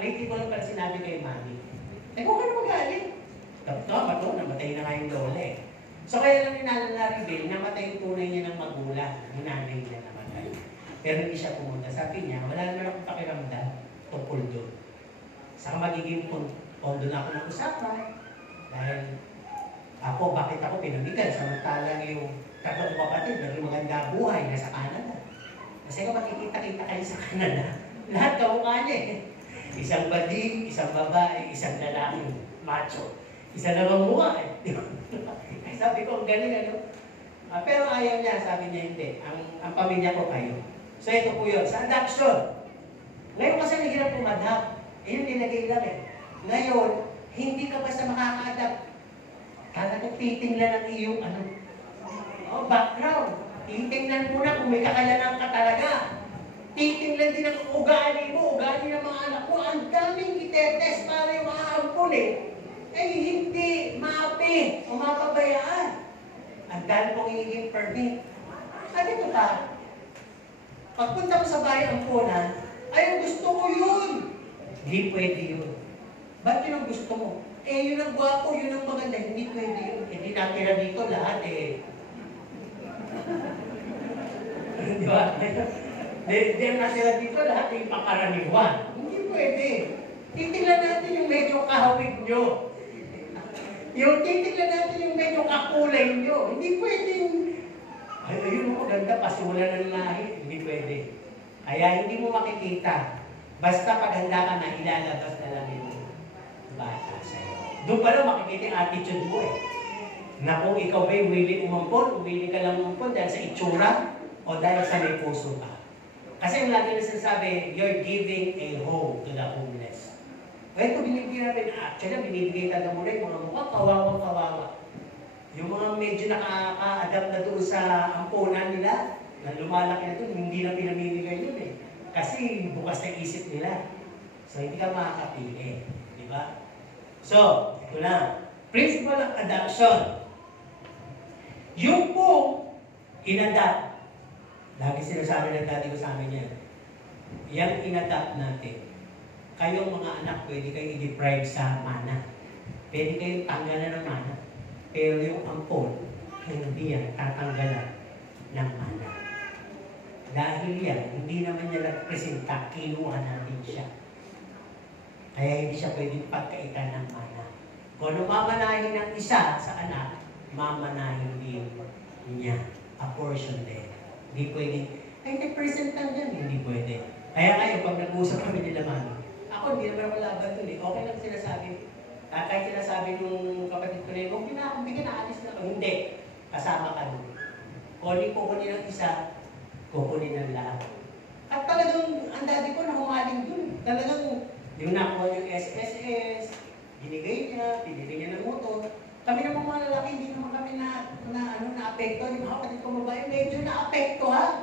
lately ko lang pala sinabi kay Mami. Huwag ka na magaling. Tama to, namatay na nga yung lola eh. So kaya lang ninalala rin, namatay yung tunay niya ng magulang, yung nanay niya namatay. Pero hindi siya pumunta. Sabi niya, wala naman akong pakiramdam tungkol doon. Saka magiging pondo na ako ng usapan. Dahil ako, bakit ako pinamigan? Samantalang yung tatlong kapatid, naging maganda buhay, nasa Canada. Kasi kung makikita-kita kayo sa Canada, lahat kamukha niya eh. Isang bading, isang babae, isang lalaki, macho. Isa na bang mukha eh. Sabi ko, ang galing ano. Pero ayaw niya, sabi niya hindi. Ang pamilya ko kayo. So ito po yun, sa adoption. Ngayon kasi nahirap umadap. Yun nilagay lang eh. Ngayon, hindi ka basta makaka-adapt. Talagang titingnan ang iyong background. Titingnan mo na kung may kakayanan ka talaga. Titingnan din ang ugali mo, ugali ng mga anak mo. Ang daming itetest para yung maampun eh. Ay hindi maapi o mapabayaan. Ang dami kong hihinging permit. At ito pa, pagpunta ko sa bahay ampunan, ay gusto ko yun. Hindi pwede yun. Ba't yun ang gusto mo? Yun ang gwapo, yun ang maganda. Hindi pwede yun. Hindi natira dito lahat eh. Di ba? Hindi ang natira dito lahat ay pakaraniwan. Hindi pwede. Titignan natin yung medyo kahawig nyo. Yung titignan natin yung medyo kakulay nyo. Hindi pwedeng, ayun mo, ganda, pasulan ng lahi. Hindi pwede. Kaya hindi mo makikita. Basta pag handa ka na, ilalabas na lang yung bata sa'yo. Doon pa lang makikita yung attitude mo eh. Na kung ikaw ba'y willing umampon, willing ka lang umampon dahil sa itsura o dahil sa may puso ka. Kasi yung lagi na sinasabi, you're giving a home to the homeless. Ito, binibigyan natin, actually, binibigay ka na muna yung mga mukha, kawawa-kawawa. Yung mga medyo nakaka-adapt na doon sa ampunan nila, na lumalaki na doon, hindi na pinamimigay yun eh. Kasi bukas na isip nila. So, hindi ka makakapili. Di ba? So, ito na. Principle of adoption. Yung po, inadapt. Lagi sinasabi ng dati ko sa amin yan. Yan inadapt natin. Kayong mga anak, pwede kayo i-deprive sa mana. Pwede kayong tanggalan ng mana. Pero yung ampon, hindi yan tatanggalan ng mana. Dahil yan, hindi naman niya nagpresenta, kinuha natin siya. Kaya hindi siya pwedeng pagkaitan ng mana. Kung ano mamanahin ng isa sa anak, mamanahin din niya. A portion din. Hindi pwedeng, ay, nag-present lang dyan. Hindi pwede. Kaya kayo, pag nag-uusap kami nila, mami, ako, hindi naman malaban dun eh. Okay lang sinasabi. Kahit sinasabi nung kapatid ko na yun, huwag na akong bigyan, naalis na ako. Hindi. Kasama ka nun. Kukunin ng isa, kukunin ng lahat. At talagang, ang daddy ko na humaling dun. Talagang, yung nakuha yung SSS, binigay niya, pinili niya ng motor. Kami naman mga lalaki, hindi naman kami na-apekto. Yung mga kapatid ko babae, medyo na-apektohan.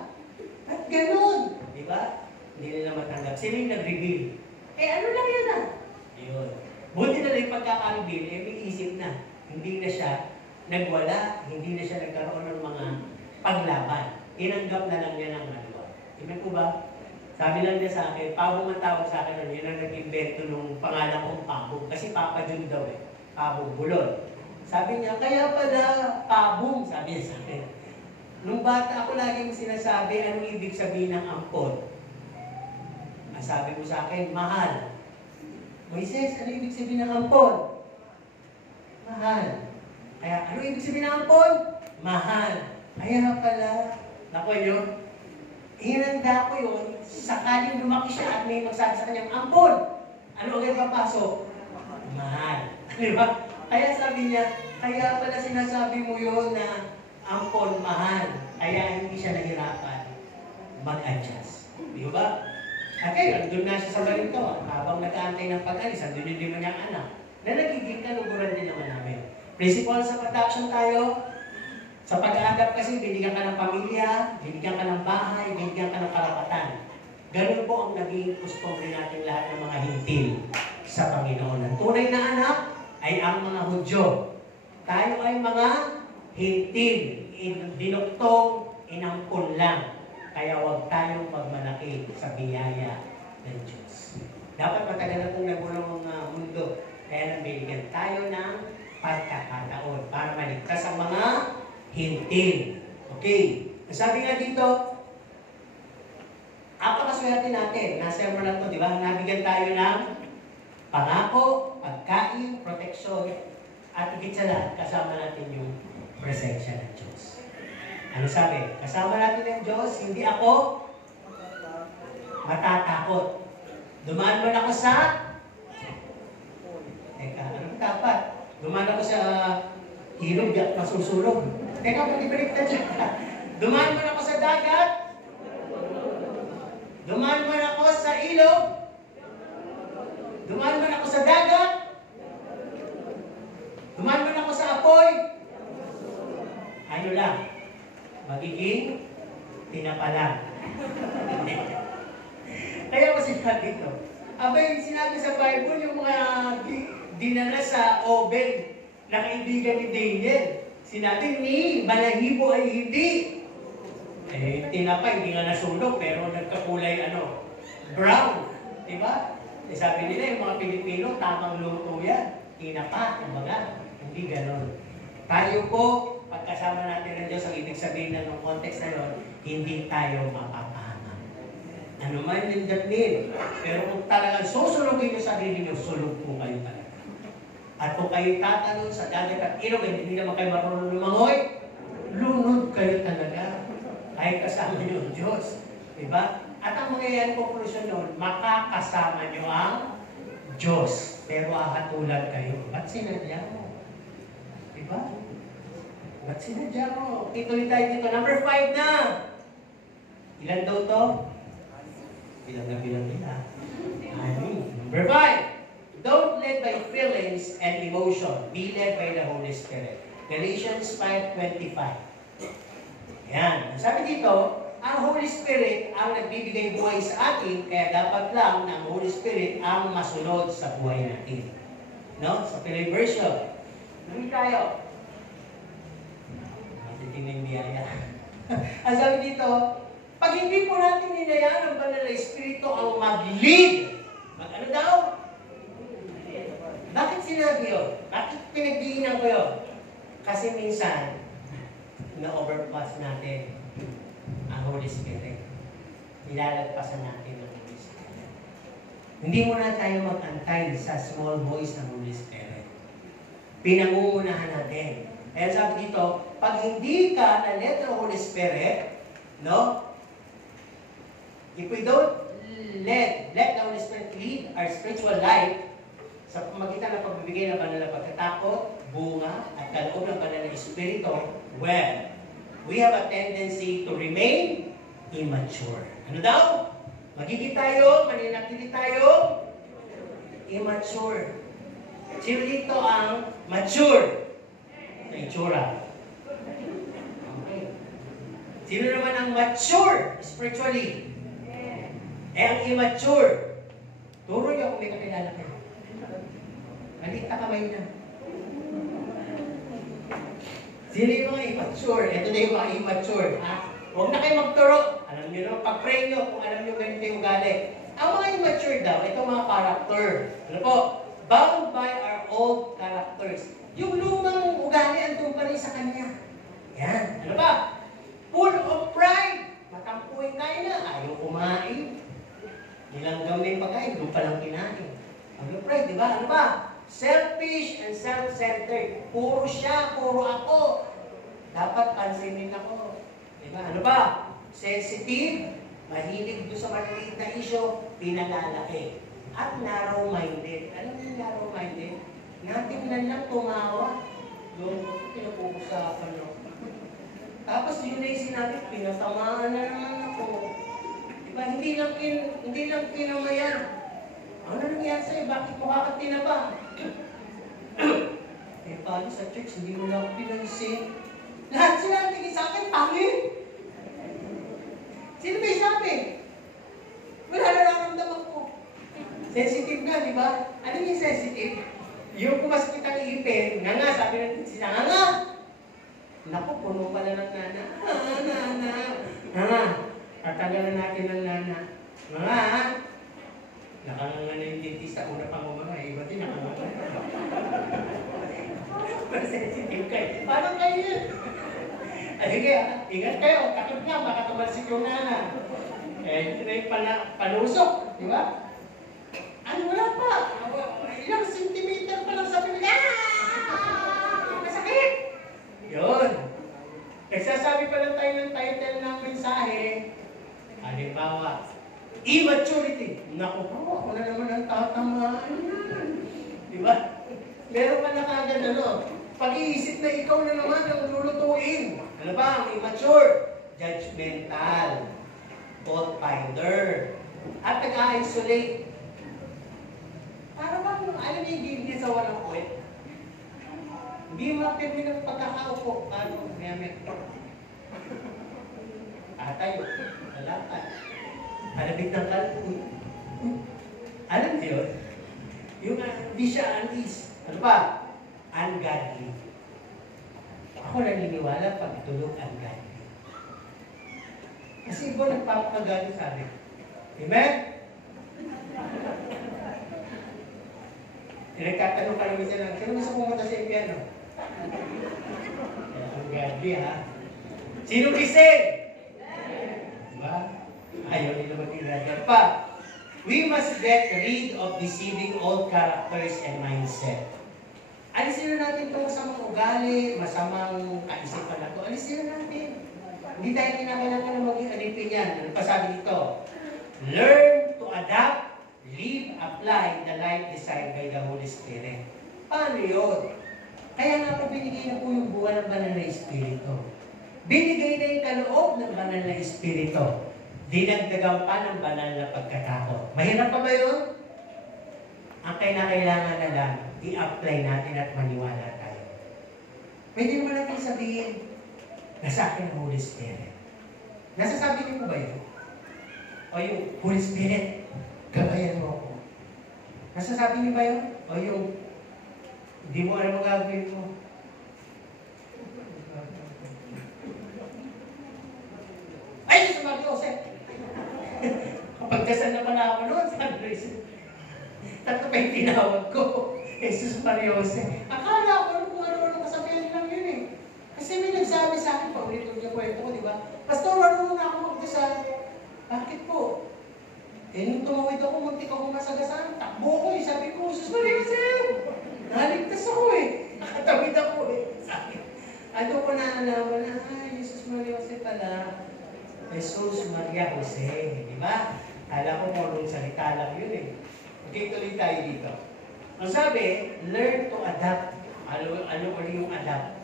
At ganun. Di ba? Hindi nila matanggap. Sila yung nag-reveal. Eh, ano lang yan ah? Yun. Buti na lang yung pagkaka-reveal, eh, may isip na. Hindi na siya nagwala, hindi na siya nagkaroon ng mga paglaban. Inanggap na lang niya ng ano. Amen po ba? Sabi lang niya sa akin, Pabong ang tawag sa akin, yun ang nag-invento nung pangalan kong Pabong. Kasi Papa Jun daw eh. Pabong Bulon. Sabi niya, kaya pala Pabong, sabi niya sa akin. Nung bata ako laging sinasabi, anong ibig sabihin ng ampon? Ang sabi mo sa akin, mahal. Moises, ano ibig sabihin ng ampon? Mahal. Kaya, ano ibig sabihin ng ampon? Mahal. Kaya pala, naku yun, hinanda ko yun, sakaling lumaki siya at may magsabi sa kanyang, ampon! Ano agad papasok? Mahal. Di ba? Kaya sabi niya, kaya pala sinasabi mo yun na ampon, mahal. Kaya hindi siya nahirapan mag-adjust. Di ba? Okay, andun na siya sa Marinto. Habang nag-aantay ng pag-alis, andun yung lima niyang anak. Na nagiging kaluguran din naman namin. Principle sa adoption tayo. Sa pag-adapt kasi, binigyan ka ng pamilya, binigyan ka ng bahay, binigyan ka ng karapatan. Ganun po ang naging customary natin lahat ng mga hintil sa Panginoon. Ang tunay na anak ay ang mga Hudyo. Tayo ay mga hintil, dinuktong, inampun lang. Kaya huwag tayong pagmalaki sa biyaya ng Diyos. Dapat matagal na itong nagulong ang mundo. Kaya nang binigyan tayo ng pagkakataon para maligtas ang mga hintil. Okay. Sabi nga dito, apakaswerte natin. Nasa mo na ito, di ba? Nabigyan tayo ng pangako, pagkain, proteksyon, at higit sa lahat, kasama natin yung presensya ng Diyos. Ano sabi? Kasama natin ng Diyos, hindi ako matatakot. Dumaan mo na ako sa... Teka, anong dapat? Dumaan ako sa ilog at masusulog. Teka, pag-ibalik na dyan. Dumaan mo na ako sa dagat. Dumaan mo na ako sa ilog. Dumaan mo na ako sa dagat. Dumaan mo na ako sa apoy. Ano lang? Magiging tinapalang. Kaya ko sinabi ito. Abay, sinabi sa Bible yung mga dinala sa oven na kaibigan ni Daniel. Sinabi ni balahibo ay hindi. Eh, tinapa, hindi nga nasunog, pero nagkakulay brown. Diba? Eh, sabi nila, yung mga Pilipino, tamang luto yan. Tinapa, kumbaga. Hindi ganon. Tayo po, pagkasama natin ng Diyos, ang ibig sabihin na ng context na yun, hindi tayo mapapahamak. Ano man yung daplin. Pero kung talagang susunogin yung sarili nyo, sulog po kayo talaga. At kung kayo tatanong sa dagat at ilog, hindi naman kayo marunong lumangoy, lunod kayo talaga. Kahit kasama nyo ang Diyos. Diba? At ang mangyayari conclusion nun, makakasama nyo ang Diyos. Pero ahatulan kayo. Ba't sinadya mo? Diba? Ba't sinadya mo? Tuloy tayo dito. Number 5 na. Ilan daw to? Bilang nila. Number 5. Don't led by feelings and emotion. Be led by the Holy Spirit. Galatians 5:25. Yan. Sabi dito, ang Holy Spirit ang nagbibigay buhay sa atin, kaya dapat lang na ang Holy Spirit ang masunod sa buhay natin. No? Sa Pinoy version. Nami tayo. Matitingin biyaya. Ang sabi dito, pag hindi po natin hinayaan ang banal na Espiritu ang mag-lead, ano daw? Bakit sinabi yun? Bakit pinagdiinan ko yun? Kasi minsan, na-overpass natin ang Holy Spirit. Nilalagpasan natin ang Holy Spirit. Hindi muna tayo mag-antay sa small voice ng Holy Spirit. Pinangungunahan natin. Kaya sabi dito, pag hindi ka na-let ng Holy Spirit, no? If we don't let the Holy Spirit lead our spiritual life, sa pamagitan ng pagbibigay ng banal na pagkatakot, bunga, at kaloob ng banal na Espiritu, well, we have a tendency to remain immature. Ano daw? Magiging tayo, maninatili tayo, immature. Sino dito ang mature na itsura? Okay. Sino naman ang mature spiritually? Ang immature. Turo niyo kung may kakilala kayo. Maliit na kamay na. Sino yung mga immature? Ito na yung mga immature. Huwag na kayo magturo. Alam niyo naman, pag-pray niyo kung alam niyo ganito yung ugali. Ang mga immature daw, ito mga character. Ano po? Bound by our old characters. Yung lumang ugali andun pa rin sa kanya. Yan. Ano ba? Full of pride. Matampuin tayo na. Ayaw kumain. Nilanggam na yung pagkain. Doon pa lang kinain. Full of pride, di ba? Ano ba? Selfish and self-centered. Puro siya, puro ako. Dapat pansinin ako. Diba? Ano ba? Sensitive, mahilig doon sa maliliit na issue, pinalalaki. At narrow-minded. Alam mo yung narrow-minded? Natingnan lang tumawa. Doon ko pinag-uusapan no. Tapos yun na yung sinabi, pinatamaan na naman ako. Diba? Hindi lang kinamayan. Ano nangyari sa'yo? Bakit mukha kang tinaba? Eh, paano sa church, hindi mo lang pinansin. Lahat sila tingin sa akin, pangit. Sino ba yung sabi? Wala nararamdaman ko. Sensitive na, di ba? Ano yung sensitive? Yung kumaskit ang ipin, nga, sabi natin sila, nga. Naku, puno pala ng nana. Nga. Tatagalan natin ng nana. Nga. Nakanganga na yung dentista, una pang umanga, iba din nakanganga. Sensitive kayo. Paano kayo yun? Ay, sige, ingat kayo. Takot nga, baka tumalsik yung nana. Eh, ito na yung panusok, di ba? Ano, wala pa. Ilang centimeter pa lang sabi nila. Masakit! Yun. Nagsasabi pa lang tayo ng title ng mensahe. Halimbawa, immaturity. Naku po, ako na naman ang tatamaan yan. Di ba? Meron ka na kagad pag-iisip na ikaw na naman ang lulutuin. Ano ba? Ang immature. Judgmental. Fault finder. At nag-isolate. Para bang, alam niyo yung hindi sa walang kwet? Hindi mapirmi ng pagkakaupo. Ano? Ngayon. Tayo. Lalakad. Alabit ng kalpoy. Alam niyo yun? Yung hindi siya unease. Ano ba? Ungodly. Ako naniniwala pag tulog ungodly. Kasi iba nagpapakagali sa amin. Amen? Nagtatanong ka naman siya lang, sino gusto pumunta sa impyerno? Ungodly ha? Sino gising? Diba? Ayaw nila mag-iragyan pa. We must get rid of deceiving old characters and mindset. Alisin na natin itong masamang ugali, masamang kaisipan na ito. Alisin na natin. Hindi tayo kinakailangan na maging alipin yan. Ano pa sabi dito? Learn to adapt, live, apply the life designed by the Holy Spirit. Paano yun? Kaya nga po binigay na po yung buwan ng banal na Espiritu. Binigay na yung kaloob ng banal na Espiritu. Dinagdagan pa ng banal na pagkatakot. Mahirap pa ba yun? Ang kailangan na lang, i-apply natin at maniwala tayo. Pwede naman natin sabihin, nasa akin ang Holy Spirit. Nasasabi niyo po ba yun? O yung Holy Spirit, gabayan mo ako. Nasasabi niyo ba yun? O yung, hindi mo alam ang gagawin mo. Ay, Jesus Maria Joseph! Kapag dasal na pala ako noon, sabi ko, tatlo pa yung tinawag ko. Jesus Maria Joseph. Akala ko, kung ano-ano kasabihan lang yun eh. Kasi may nagsabi sa akin, paulit-ulit yung kwento ko, di ba? Pastor, ano na ako magdasal? Bakit po? Eh, nung tumawid ako, muntik ako masagasaan. Takbo ko eh. Sabi ko, Jesus Maria Joseph! Naligtas ako eh. Nakatawid ako eh. Sabi, ano ko naalaman na, Jesus Maria Joseph pala. Jesus Maria Jose, di ba? Kala ko mo salita lang yun eh. Okay, tuloy tayo dito. Ang sabi, learn to adapt. Ano yung adapt?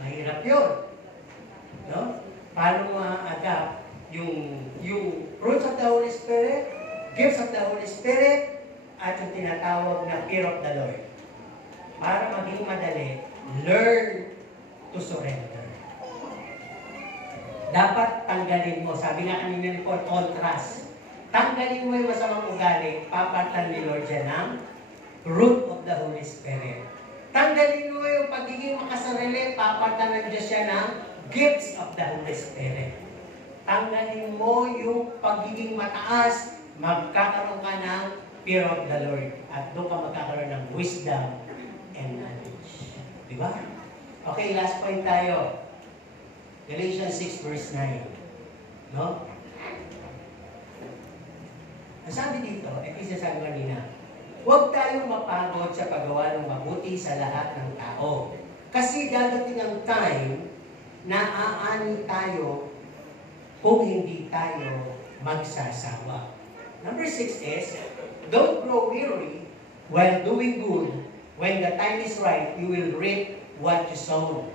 Mahirap yun. No? Paano ma-adapt yung fruits of the Holy Spirit, gifts of the Holy Spirit, at yung tinatawag na fear of the Lord. Para maging madali, learn to surrender. Dapat tanggalin mo. Sabi nga kanina ni Paul, contrast. Tanggalin mo yung masamang ugali, papatan ni Lord dyan ng root of the Holy Spirit. Tanggalin mo yung pagiging makasarili, papatan ng Diyos siya ng gifts of the Holy Spirit. Tanggalin mo yung pagiging mataas, magkakaroon ka ng fear of the Lord. At doon ka magkakaroon ng wisdom and knowledge. Di ba? Okay, last point tayo. Galatians 6 verse 9. No? Ang sabi dito, sabi kanina, huwag tayong mapagod sa paggawa ng mabuti sa lahat ng tao. Kasi dadating ang time na aani tayo kung hindi tayo magsasawa. Number 6 is, don't grow weary while doing good. When the time is right, you will reap what you sow.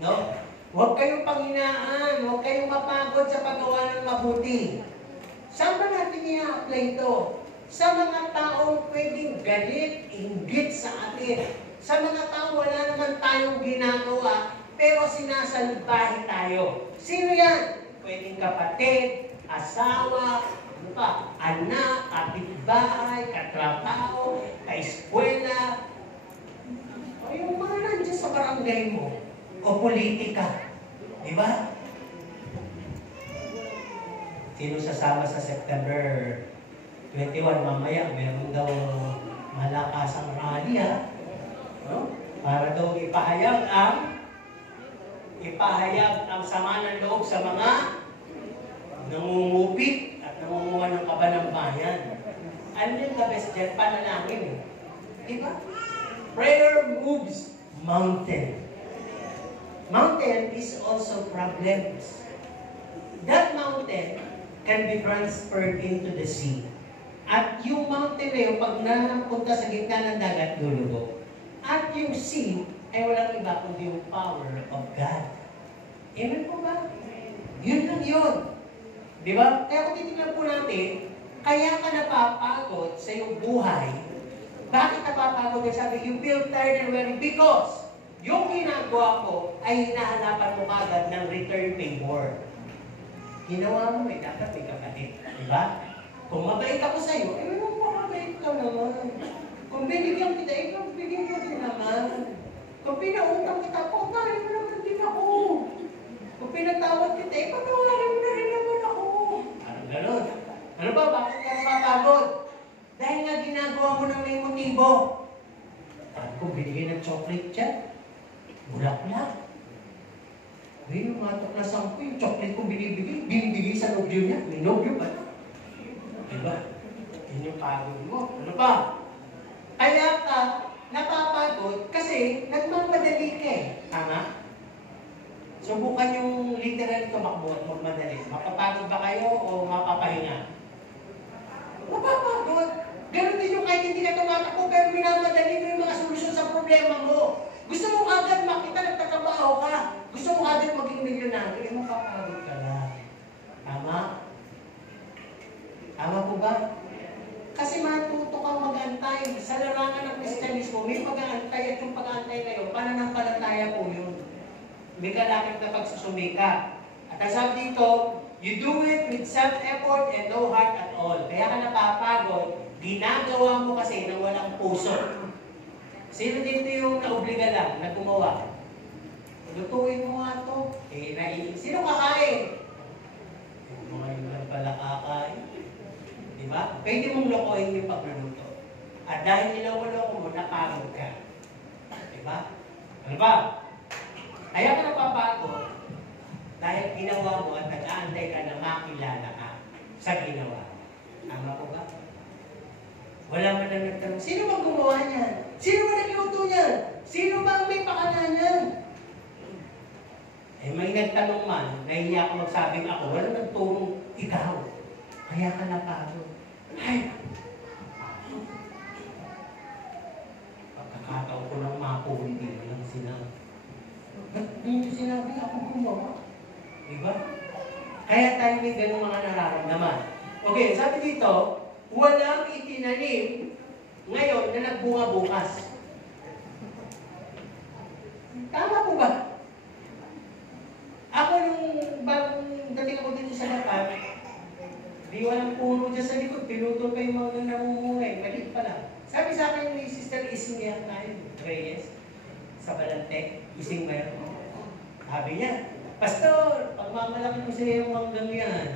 No? Huwag kayong panghinaan, huwag kayong mapagod sa paggawa ng mabuti. Saan ba natin i-apply ito? Sa mga taong pwedeng galit, inggit sa atin. Sa mga taong wala naman tayong ginagawa, pero sinasalbahe tayo. Sino yan? Pwedeng kapatid, asawa, ano pa, anak, kapitbahay, katrabaho, kaeskwela, o yung mga nandiyan sa barangay mo, o politika. Di ba? Sino sasama sa September 21 mamaya? Meron daw malakasang rally, ha? No? Para daw ipahayag ang sama ng loob sa mga nangungupit at nangunguha ng kaba ng bayan. Ano yung the best dyan? Panalangin. Di ba? Prayer moves mountain. Mountain is also problems. That mountain can be transferred into the sea. At yung mountain na yun, pag nanapunta sa gitna ng dagat, lulubog. At yung sea ay walang iba kundi yung power of God. Amen po ba? Yun lang yun. Di ba? Kaya kung titignan po natin, kaya ka napapagod sa iyong buhay. Bakit napapagod? Sabi, you feel tired and weary because yung ginagawa ko ay hinahanapan mo kagad ng return favor. Ginawa mo, dapat may kapatid. Diba? Kung mabait ako sa'yo, eh, mabait ka naman. Kung binigyan kita, bigyan ka din naman. Kung pinautang kita, pagkain mo naman din ako. Kung pinatawad kita, patawarin mo na rin naman ako. Parang gano'n. Ano ba? Bakit ka napapagod? Dahil nga ginagawa mo ng may motibo. At kung binigyan ng chocolate siya, bulak-bulak. Ay, yung mga tuklasan ko, yung chocolate kong binibigay sa nobyo niya. May nobyo ba? Diba? Yun yung pagod mo. Ano ba? Kaya ka napapagod kasi nagmamadali ka eh. Tama? Subukan yung literal tumakbo at magmadali. Mapapagod ba kayo o mapapahinga? Mapapagod. Ganon din yung kahit hindi ka tumatakbo pero minamadali mo yung mga solusyon sa problema mo. Gusto mo agad makita nagtatrabaho ka. Gusto mo agad maging milyonaryo. Eh, mapapagod ka lang. Tama? Tama po ba? Kasi matuto kang mag-antay. Sa larangan ng Kristyanismo, may pag-aantay at yung pag-aantay na yun, pananampalataya po yun. may kalakip na pagsusumika. At ang sabi dito, you do it with self-effort and no heart at all. Kaya ka napapagod, ginagawa mo kasi nang walang puso. Sino dito yung naobliga lang na gumawa? Lutuin mo nga ito. Sino kakain? Mga yun lang pala kakain. Diba? Pwede mong lokohin yung pagluluto. At dahil niloko-loko mo, napagod ka. Diba? Ano ba? Kaya ka napapagod dahil ginawa mo at nag-aantay ka na makilala ka sa ginawa. Tama po ba? Wala man lang nagtanong, sino bang gumawa niyan? Sino ba nagluto niyan? Sino ba ang may pakala niyan? May nagtanong man, nahiya ko magsabing ako, wala nagturong ikaw. Kaya ka napagod. Ay! Pagkakataon ko ng mapuli, hindi mo lang sinabi. Ba't hindi sinabi ako gumawa? Diba? Kaya tayo may ganung mga nararamdaman. Okay, sabi dito, walang itinanim ngayon na nagbunga bukas. Tama po ba? Ako nung bagong dating ako dito sa Lapat, di walang puno dyan sa likod, pinutol pa yung mga namumungay, maliit pa lang. Sabi sa akin ni Sister Ising yan tayo, Reyes, sa Balante, Ising meron. Sabi niya, Pastor, pagmamalaki mo sa iyong manggang yan,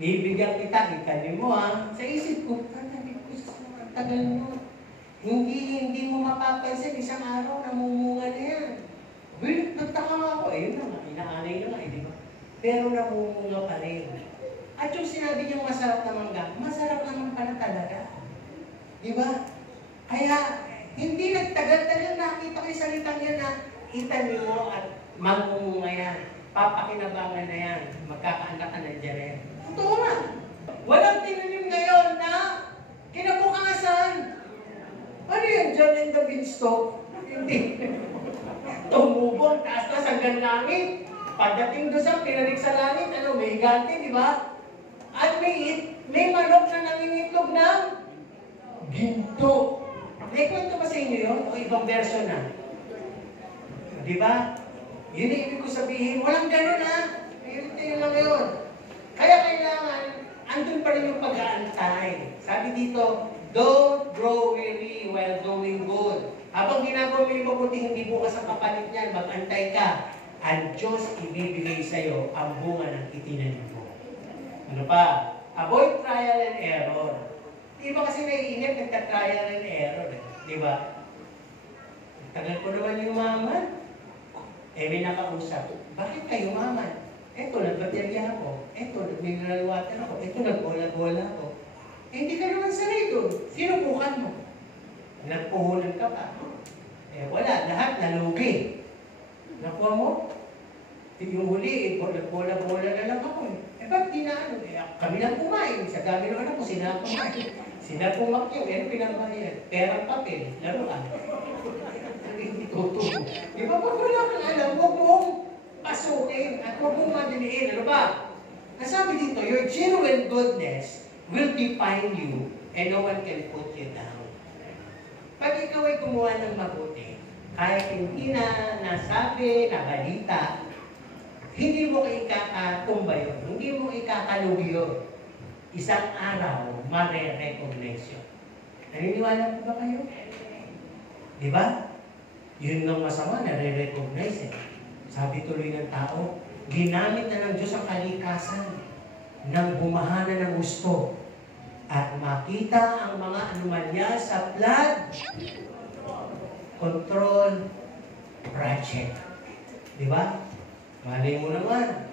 bibigyan kita, itanim mo ha. Sa isip ko, tatanim ko sa tagal mo. Hindi mo mapapansin, isang araw, namumunga na yan. Well, nagtaka ako, yun na nga, inaanay na nga, di ba? Pero namumunga pa rin. At yung sinabi niyang masarap na mangga, masarap naman pala talaga. Di ba? Kaya, hindi nagtagal-tagal nakita ko yung salitang yan na itanim mo at mamumunga yan. Papakinabangan na yan. Magkakaanak ka na dyan yan. Totoo nga. Walang tinanim ngayon na kinabukasan. Ano yan, John and the Beanstalk? Hindi. Tumubong, taas-taas hanggang langit. Pagdating doon sa pinarik sa langit, may higante, di ba? At may manok na nangingitlog ng ginto. May kwento ba sa inyo yun? O ibang version na? Di ba? Yun ang ibig ko sabihin. Walang gano'n ha. Yun lang yun. Kaya kailangan, andun pa rin yung pag-aantay. Sabi dito, don't grow weary while doing good. Habang ginagawa mo yung mabuti, hindi bukas ang kapalit niyan, mag-antay ka. Ang Diyos ibibigay sa'yo ang bunga ng itinanim mo. Ano pa? Avoid trial and error. Di ba kasi naiinip, nagka-trial and error. Di ba? Tagal ko naman yung maman. May nakausap. Bakit kayo maman? Eto, nagbaterya ako. Eto, nag-mineral water ako. Eto, nag-bola-bola ako. Hindi ka naman sanay doon. Sinubukan mo. Nagpuhulan ka pa. Wala. Lahat nalugi. Nakuha mo? Yung huli, nagbola-bola na lang ako. Ba't di na ano? Kami lang kumain. Sa dami ng anak ko, sila kumain. Sila pumakyaw. Pinambayan. Perang papel. Laruan. Hindi tutubo. Di ba pag wala kang alam, huwag mong pasukin at huwag mong madiliin. Ano ba? Nasabi dito, your genuine goodness will define you and no one can put you down. Pag ikaw ay gumawa ng mabuti, kahit hindi na nasabi, na balita, hindi mo ikakatumba yun, hindi mo ikakalugi yun. Isang araw, mare-recognize yun. Naniniwala po ba kayo? Di ba? Yun ng masama, nare-recognize eh. Sabi tuloy ng tao, ginamit na ng Diyos ang kalikasan nang bumahana ng gusto at makita ang mga anomalya sa flood control project. Di ba? Malay mo naman,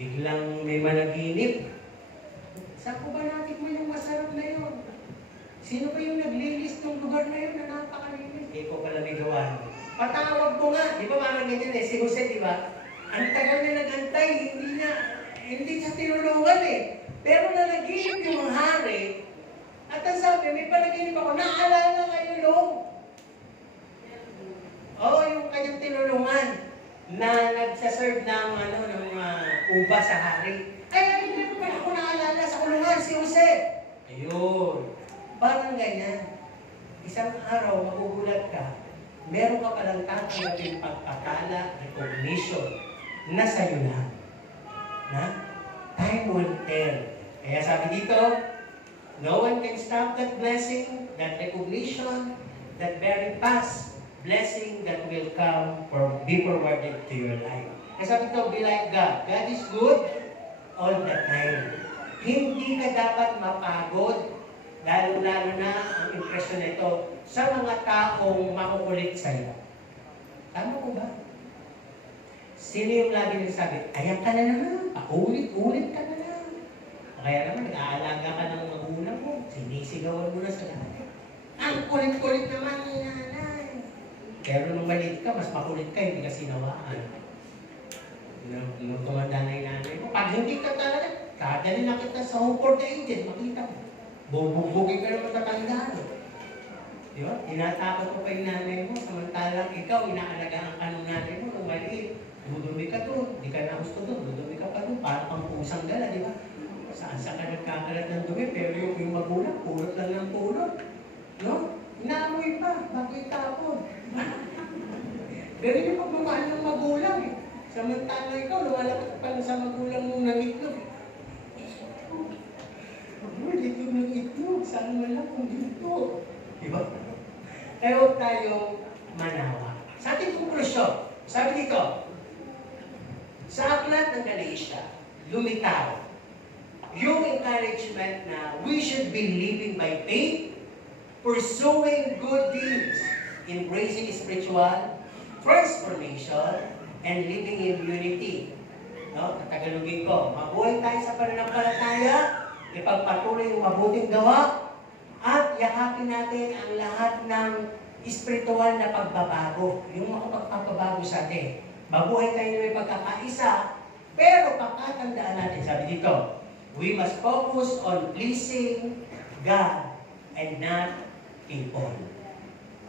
biglang may managinip. Saan ko ba natin mo yung masarap na yun? Sino ba yung naglilist ng lugar na yun na napakalinis? Hindi ko pala may gawa. Patawag ko nga. Di ba parang ganyan si Jose, di ba? Ang tagal na nag-antay, hindi siya tinulungan eh. Pero nalaginip yung hari, at ang sabi, may panaginip ako, naalala kayo nung. Yung kanyang tinulungan na nagsaserve ng uba sa hari. Ay, hindi ko pala ako naalala sa kulungan, si Jose. Ayun. Parang ganyan. Isang araw, magugulat ka, meron ka palang tatanggapin pagpapala, recognition, na sa'yo lang. Na? Time will tell. Kaya sabi dito, no one can stop that blessing, that recognition, that very past blessing that will come or be forwarded to your life. Kaya sabi dito, be like God. God is good all the time. Hindi ka dapat mapagod, lalo-lalo na ang impresyon nito sa mga taong makukulit sa'yo. Tama ko ba? Sino yung lagi nagsabi, ayan ka na naman, paulit-ulit ka na lang. Kaya naman, nag-aalaga ka ng magulang mo, sinisigawan mo na sa lahat. Ang kulit-kulit naman ni nanay. Pero nung maliit ka, mas makulit ka, hindi ka sinawaan. Nung tumanda na yung nanay mo, pag hindi ka talaga, kadali na kita sa home court agent, makita mo. Bubugbugin ka naman tatandaan. Di ba? Tinatakot mo pa yung nanay mo, samantalang ikaw, inaalagaan ka ng nanay mo nung maliit. Dudumi ka doon, di ka na gusto doon, dudumi ka pa doon, parang pang pusang gala, di ba? Saan ka nagkakalat ng dumi, pero yung magulang, pulot lang ng pulot. No? Inaamoy pa, bakit tapon? Ganun yung pagmamahal ng magulang eh. Samantala ikaw, lumalapit pa sa magulang mong nangitlog. Dito ng itlog, saan mo lang kung dito? Diba? Kaya huwag tayong manawa. Sa ating konklusyon, sabi dito, sa aklat ng Galatia, lumitaw yung encouragement na we should be living by faith, pursuing good deeds, embracing spiritual transformation, and living in unity. No? Tagalogin ko, mabuhay tayo sa pananampalataya, ipagpatuloy yung mabuting gawa, at yakapin natin ang lahat ng espiritual na pagbabago, yung makapagpapabago sa atin. Mabuhay tayo na may pagkakaisa, pero pakatandaan natin, sabi dito, we must focus on pleasing God and not people.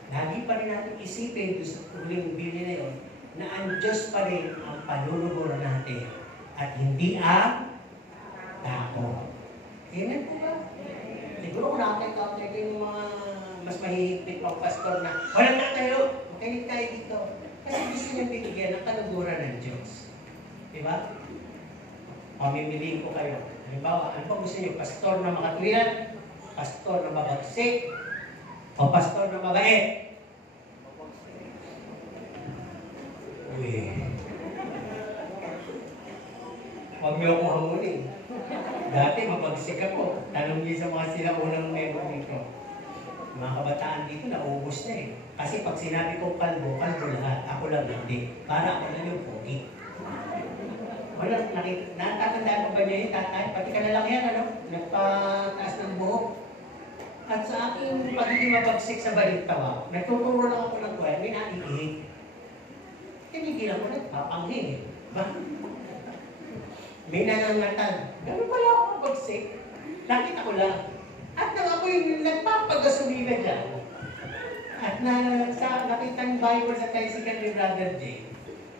Lagi pa rin natin isipin doon sa huling bilya na yun, na ang Diyos pa rin ang panunuburo natin at hindi ang tao. Amen po ba? Siguro kung nakakita yung mga mas mahihigpit pang pastor na wala na tayo, makinig tayo dito. Kasi gusto niyang binigyan ng kanuguran ng Diyos. Diba? Pamimiliin ko kayo. Halimbawa, ano pa gusto niyo? Pastor na makatwiran, pastor na mabagsik, o pastor na mabait? Uy. Huwag niyo akong hamunin. Dati mabagsik ako. Tanong niyo sa mga sinaunang member dito. Mga kabataan dito, naubos na eh. Kasi pag sinabi kong kalbo, kalbo lahat. Ako lang hindi. Para ako lang yung pogi. Wala, natatandaan mo ba niya yung tatay? Pati ka na lang yan, ano? Nagpataas ng buhok. At sa aking pagiging mabagsik sa balintawa, nagtuturo lang ako ng kwel, may naiihig. Tinigil ako, nagpapanghin eh. Ba? May nanangatan. Ganun pala ako mabagsik. Nakita ko lang. At nang ako yung nagpapagasolina dyan. At nakita ng Bible sa tricycle ni Brother Jay.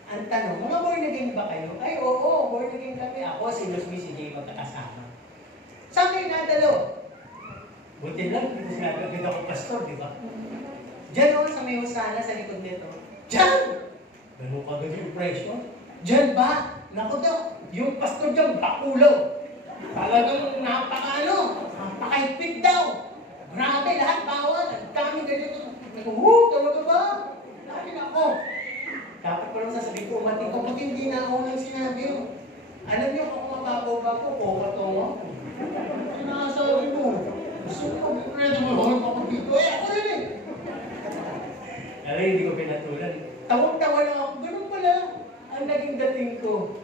Ang tanong, mga born again ba kayo? Ay, oo, born again kami. Ako, si Luzmi, si Jay, magkakasama. Saan kayo nadalo? Buti lang, hindi sinabi agad ako pastor, di ba? Diyan ako sa may usala sa likod nito. Diyan! Ganun ka agad yung impression. Diyan ba? Naku daw, yung pastor dyan, bakulaw. Talagang napaka-higpit daw. Grabe, lahat bawal. Ang dami ganito. Talaga ba? Dahil ako. Dapat ko lang sasabihin ko, umating ko, pati hindi na ako nang sinabi yun. Alam niyo, kung mababaw ba ko, katongo ako. Sinasabi mo, gusto ko, pwede mo, ako dito. Ako yun eh. Alam, hindi ko pinatulan. Tawag-tawa lang ako, ganun pala. Ang naging dating ko.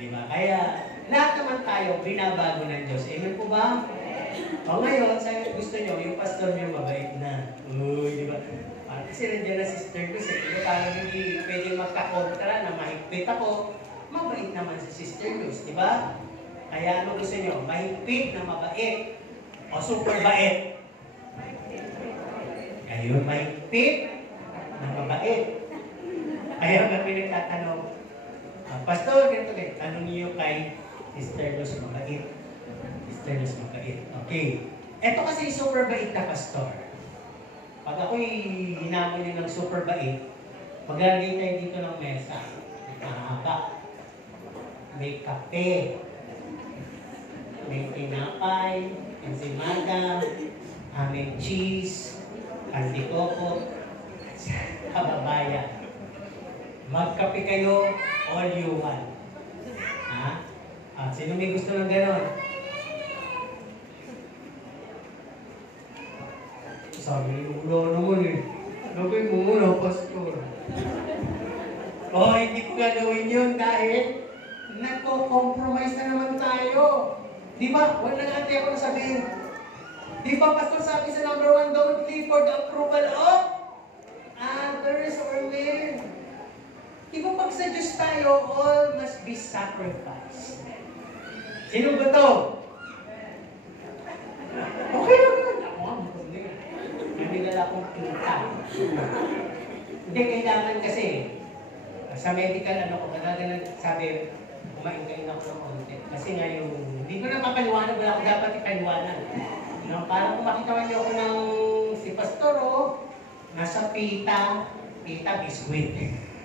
Di ba? Kaya, lahat naman tayo, binabago ng Diyos. Amen po ba? O ngayon, sabi gusto nyo, yung pastor nyo mabait na. Uy, di ba? Kasi nandiyan na Sister Luz, eh. Parang hindi pwedeng magkakontra na mahigpit ako. Mabait naman si Sister Luz, di ba? Kaya ano gusto nyo? Mahigpit na mabait. O super bait. Ayun, mahigpit na mabait. Kaya kami nagtatanong, Pastor, ganito kayo. Tanong niyo kay Sister Luz mabait. Sister Luz mabait. Okay. Ito kasi super bait na pastor. Pag ako'y hinamon yun ng super bait, maglalagay tayo dito ng mesa. Mahaba. May kape, may tinapay, ensimada, may cheese, antikopo, kababaya. Magkape kayo, all you want. Ha? Sino may gusto ng gano'n? Sabi mo, wala naman eh. Sabi mo muna, pastor. Hindi ko gagawin yun dahil nagko-compromise na naman tayo. Di ba? Wala nga ako na sabihin. Di ba, pastor, sabi sa number 1, don't live for the approval of others or men. Di ba, pag sa Diyos tayo, all must be sacrificed. Sino ba to? Okay lang yun. May nila akong kita. Hindi, kailangan kasi sa medical ko, sabi, kumain kayo na ako ng konti. Kasi nga hindi ko na papaliwanag, wala ko dapat ipaliwanag. Parang kung makita niyo ako ng si Pastor, nasa pita biskuit.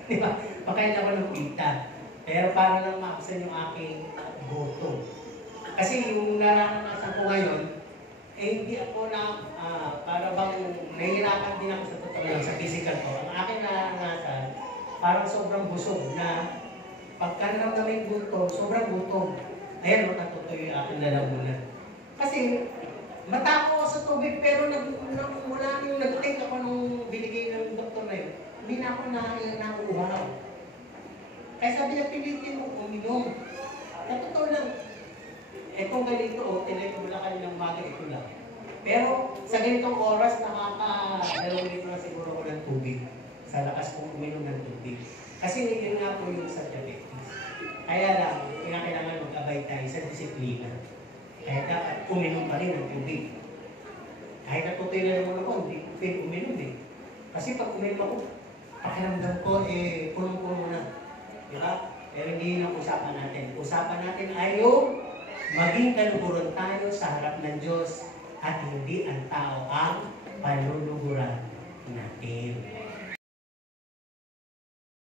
Di ba? Pakain ako ng pita. Pero para lang maaksan yung aking boto. Kasi yung naranasan ko ngayon, hindi ako para bang nahihirapan din ako sa totoo lang, sa physical ko. Ang aking naranasan, parang sobrang busog na pagkaramdam na may gutom, sobrang gutom. Ayan, makatutoy yung aking lalamunan. Kasi, matako ako sa tubig, pero mula nung nag-take ako nung binigay ng doktor na yun, hindi na ako nauuhaw. Kaya sabi niya, pilitin mo uminom. Sa totoo lang, kung ganito, tinay ko lang kayo ng maga, ito lang. Pero sa ganitong oras, nakaka-2 litro na siguro ko ng tubig. Sa lakas kong uminom ng tubig. Kasi yun nga po yung sa diabetes. Kaya lang, kailangan mag-abay tayo sa disiplina. Kaya dapat uminom pa rin ng tubig. Kahit natutoy na naman ako, hindi ko pwede uminom eh. Kasi pag uminom ako, pakiramdam ko, punong-puno na. Diba? Pero hindi yun ang usapan natin. Usapan natin ay yung maging kaluguran tayo sa harap ng Diyos at hindi ang tao ang paluluguran natin.